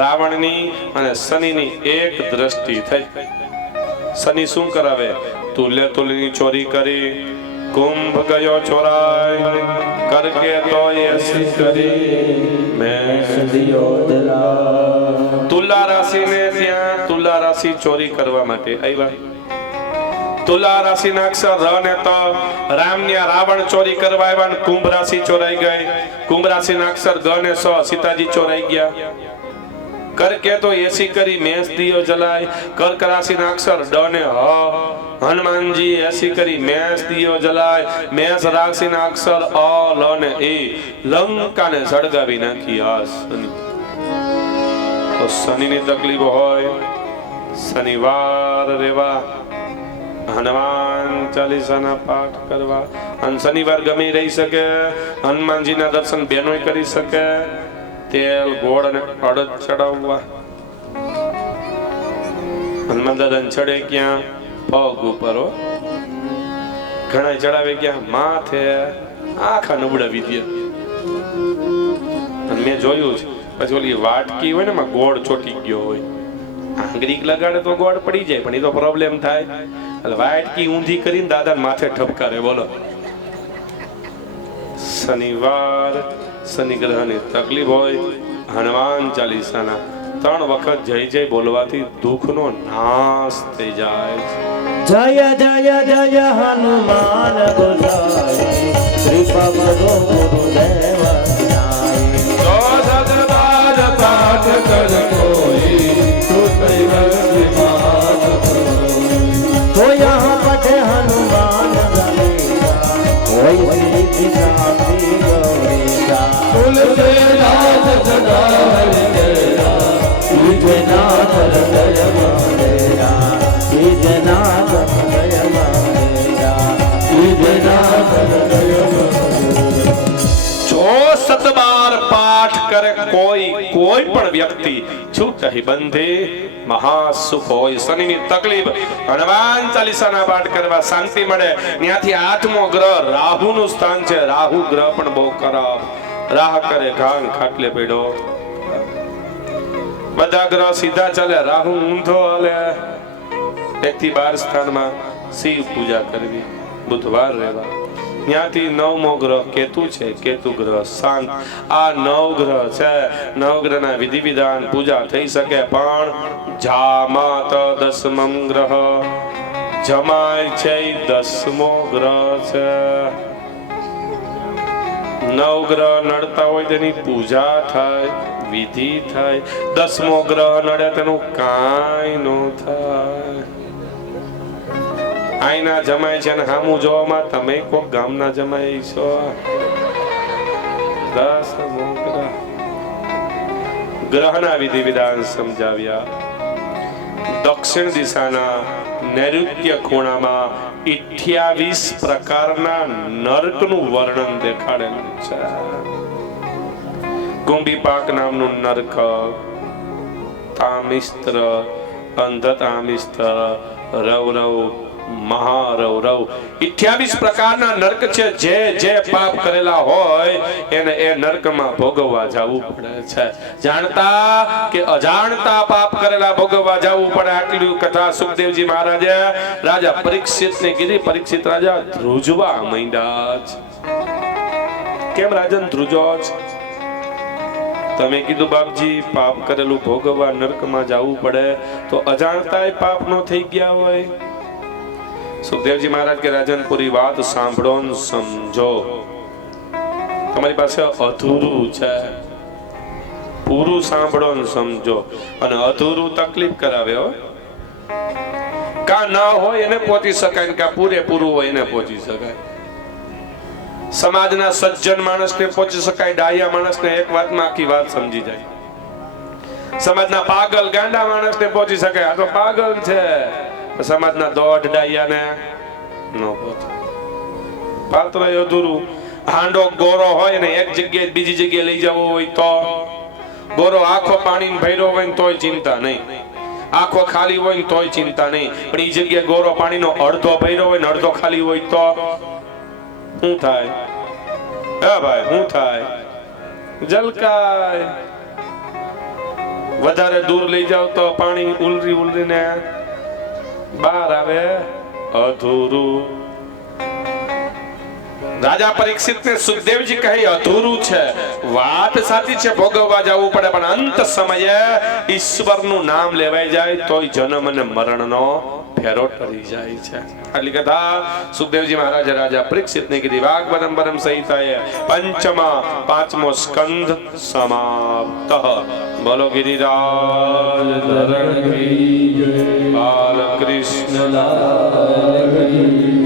રાવણની અને શનિની એક દ્રષ્ટિ થઈ. શનિ શું કરાવે? તુલ્ય તુલની ચોરી કરી, કુંભ ગયો ચોરાય, કરકે તો એસી કરી મેં દિયો જલા. તુલા રાશિને ત્યાં તુલા રાશિ ચોરી કરવા માટે આવ્યા. તુલા રાશિના અક્ષર ર ને ત. રામને રાવણ ચોરી કરવા આવ્યા ને કુંભ રાશિ ચોરાઈ ગઈ. કુંભ રાશિના અક્ષર ગ ને સ. સીતાજી ચોરાઈ ગયા. કરકે તો એસી કરી મેષ દિયો જલાય. કર્ક રાશિના અક્ષર ડ ને હ. હનુમાનજી એસી કરી મેષ દિયો જલાય. મેષ રાશિના અક્ષર અ લ ને એ. લંકાને સળગાવી નાખી. આ શનિ. તો શનિની તકલીફ હોય, શનિવાર રેવા, હનુમાન ચાલીસાના પાઠ કરવા. અને શનિવાર ગમે રહી શકે. હનુમાનજીના દર્શન બેનોય કરી શકે. તેલ ગોળ અને અડદ ચડાવવા. હનુમાન દાદા ચડે ક્યાં? પગ ઉપર. ઘણા ચડાવે ક્યાં? માથે. આખા નબળાવી દે. મેં જોયું છે. પછી ઓલી વાટકી હોય ને એમાં ગોળ ચોટી ગયો હોય, આંગળી લગાડે તો ગોળ પડી જાય, પણ એ તો પ્રોબ્લેમ થાય. એટલે વાટકી ઊંધી કરીને દાદા માથે ઠપકારે. બોલો, શનિવાર શનિ ગ્રહની તકલીફ હોય. હનુમાન ચાલીસાના 3 વખત જય જય બોલવાથી દુઃખનો નાશ થઈ જાય. જય જય જય હનુમાન ગોસાઈ, કૃપા કરો ગુરુદેવ નાઈ. જો સદબાર પાઠ કર કોઈ, તો કૈવલ્ય માત કોઈ. तो यहाँ पठे हनुमान गलेगा, कोई सिद्धि साखी गौरेगा. तुलसे दास सदा हरिया, नाथ हृदय मारेगा, नाथ हृदय मारेगा, नाथ हृदय मारेगा. જો સતબાર પાઠ કરે કોઈ પણ વ્યક્તિ, છૂટહી બંધે મહાસુખ હોય. શનિની તકલીફ, હનુમાન ચાલીસાના પાઠ કરવા શાંતિ મળે. ત્યાંથી 8મો ગ્રહ રાહુનું સ્થાન છે. રાહુ ગ્રહ પણ બહુ ખરાબ. રાહ કરે ઘાન ખાટલે પડ્યો. બધા ગ્રહ સીધા ચાલે, રાહુ ઊંધો હાલે. 1 થી 12 સ્થાનમાં શિવ પૂજા કરવી, બુધવાર રહેવા. ત્યાંથી 9મો ગ્રહ કેતુ છે, કેતુ ગ્રહ શાંત. આ 9 ગ્રહ છે. 9 ગ્રહના વિધિ વિધાન પૂજા થઈ શકે, પણ જામાત 10મં ગ્રહ, જમાય છે 10મો ગ્રહ છે. 9 ગ્રહ નડતા હોય તેની પૂજા થાય, વિધિ થાય. 10મો ગ્રહ નડે તેનું કાંઈ ન થાય. આઈના જમાય છે અને હામું જોવામાં તમે કોક ગામના જમાય છો. 10મો ગ્રહ. ગ્રહના વિધિ વિધાન સમજાવ્યા. દક્ષિણ દિશાના નૈઋત્ય ખૂણામાં 28 પ્રકારના નર્કનું વર્ણન દેખાડેલું છે. કુંભીપાક નામનું નર્ક, તામિસ્ત્ર, અંધતામિસ્ત્ર, રૌરવ, મહારૌરવ, 28 પ્રકારના નર્ક છે. જે પાપ કરેલા હોય એને એ નર્કમાં ભોગવવા જવું પડે છે. જાણતા કે અજાણતા પાપ કરેલા ભોગવવા જવું પડે. આટલી કથા સુખદેવજી મહારાજે રાજા પરીક્ષિતને કીધી. પરીક્ષિત રાજા ધ્રુજવા માંડ્યા છે. કેમ રાજન ધ્રુજો છે? તમે કીધું બાપજી પાપ કરેલું ભોગવવા નર્કમાં જવું પડે, તો અજાણતા પાપ નો થઈ ગયા હોય. સુખદેવજી મહારાજ કે રાજન પૂરી વાત સાંભળો ને સમજો. તમારી પાસે અધૂરું છે, પૂરું સાંભળો ને સમજો. અને અધૂરું તકલીફ કરાવે હો. કા ના હોય એને પહોંચી શકાય, કા પૂરેપૂરું હોય એને પહોંચી શકાય. સમાજના સજ્જન માણસને પહોંચી શકાય, ડાયા માણસને એક વાતમાં આખી વાત સમજી જાય. સમાજના પાગલ ગાંડા માણસને પહોંચી શકાય. આ તો પાગલ છે. સમાજના દોઢ ડાયાને ન પહોંચે. પાત્ર અધૂરું. હાંડો ગોરો હોય ને એક જગ્યાએ બીજી જગ્યાએ લઈ જવો હોય તો ગોરો આખો પાણીને ભર્યો હોય ને તોય ચિંતા નહીં, આખો ખાલી હોય ને તોય ચિંતા નહીં. પણ એ જગ્યાએ ગોરો પાણીનો અડધો ભર્યો હોય ને અડધો ખાલી હોય તો શું થાય? હા ભાઈ, શું થાય? જલકાય. વધારે દૂર લઈ જાવ તો પાણી ઉલરી ઉલરીને બહાર આવે, અધૂરું. રાજા પરીક્ષિતને સુખદેવજી કહે અધૂરું છે. વાત સાચી છે, ભોગવવા જવું પડે, પણ અંત સમયે ઈશ્વરનું નામ લેવાઈ જાય તોય જન્મ અને મરણનો ફેરો ટળી જાય છે. આટલી કથા સુખદેવજી મહારાજે રાજા પરીક્ષિતને કીધી. વાગ્બરમ સંહિતાએ પાંચમો સ્કંધ સમાપ્ત. બોલો ગિરિરાજ ધરણ કી જય. બાલકૃષ્ણ લાલ કી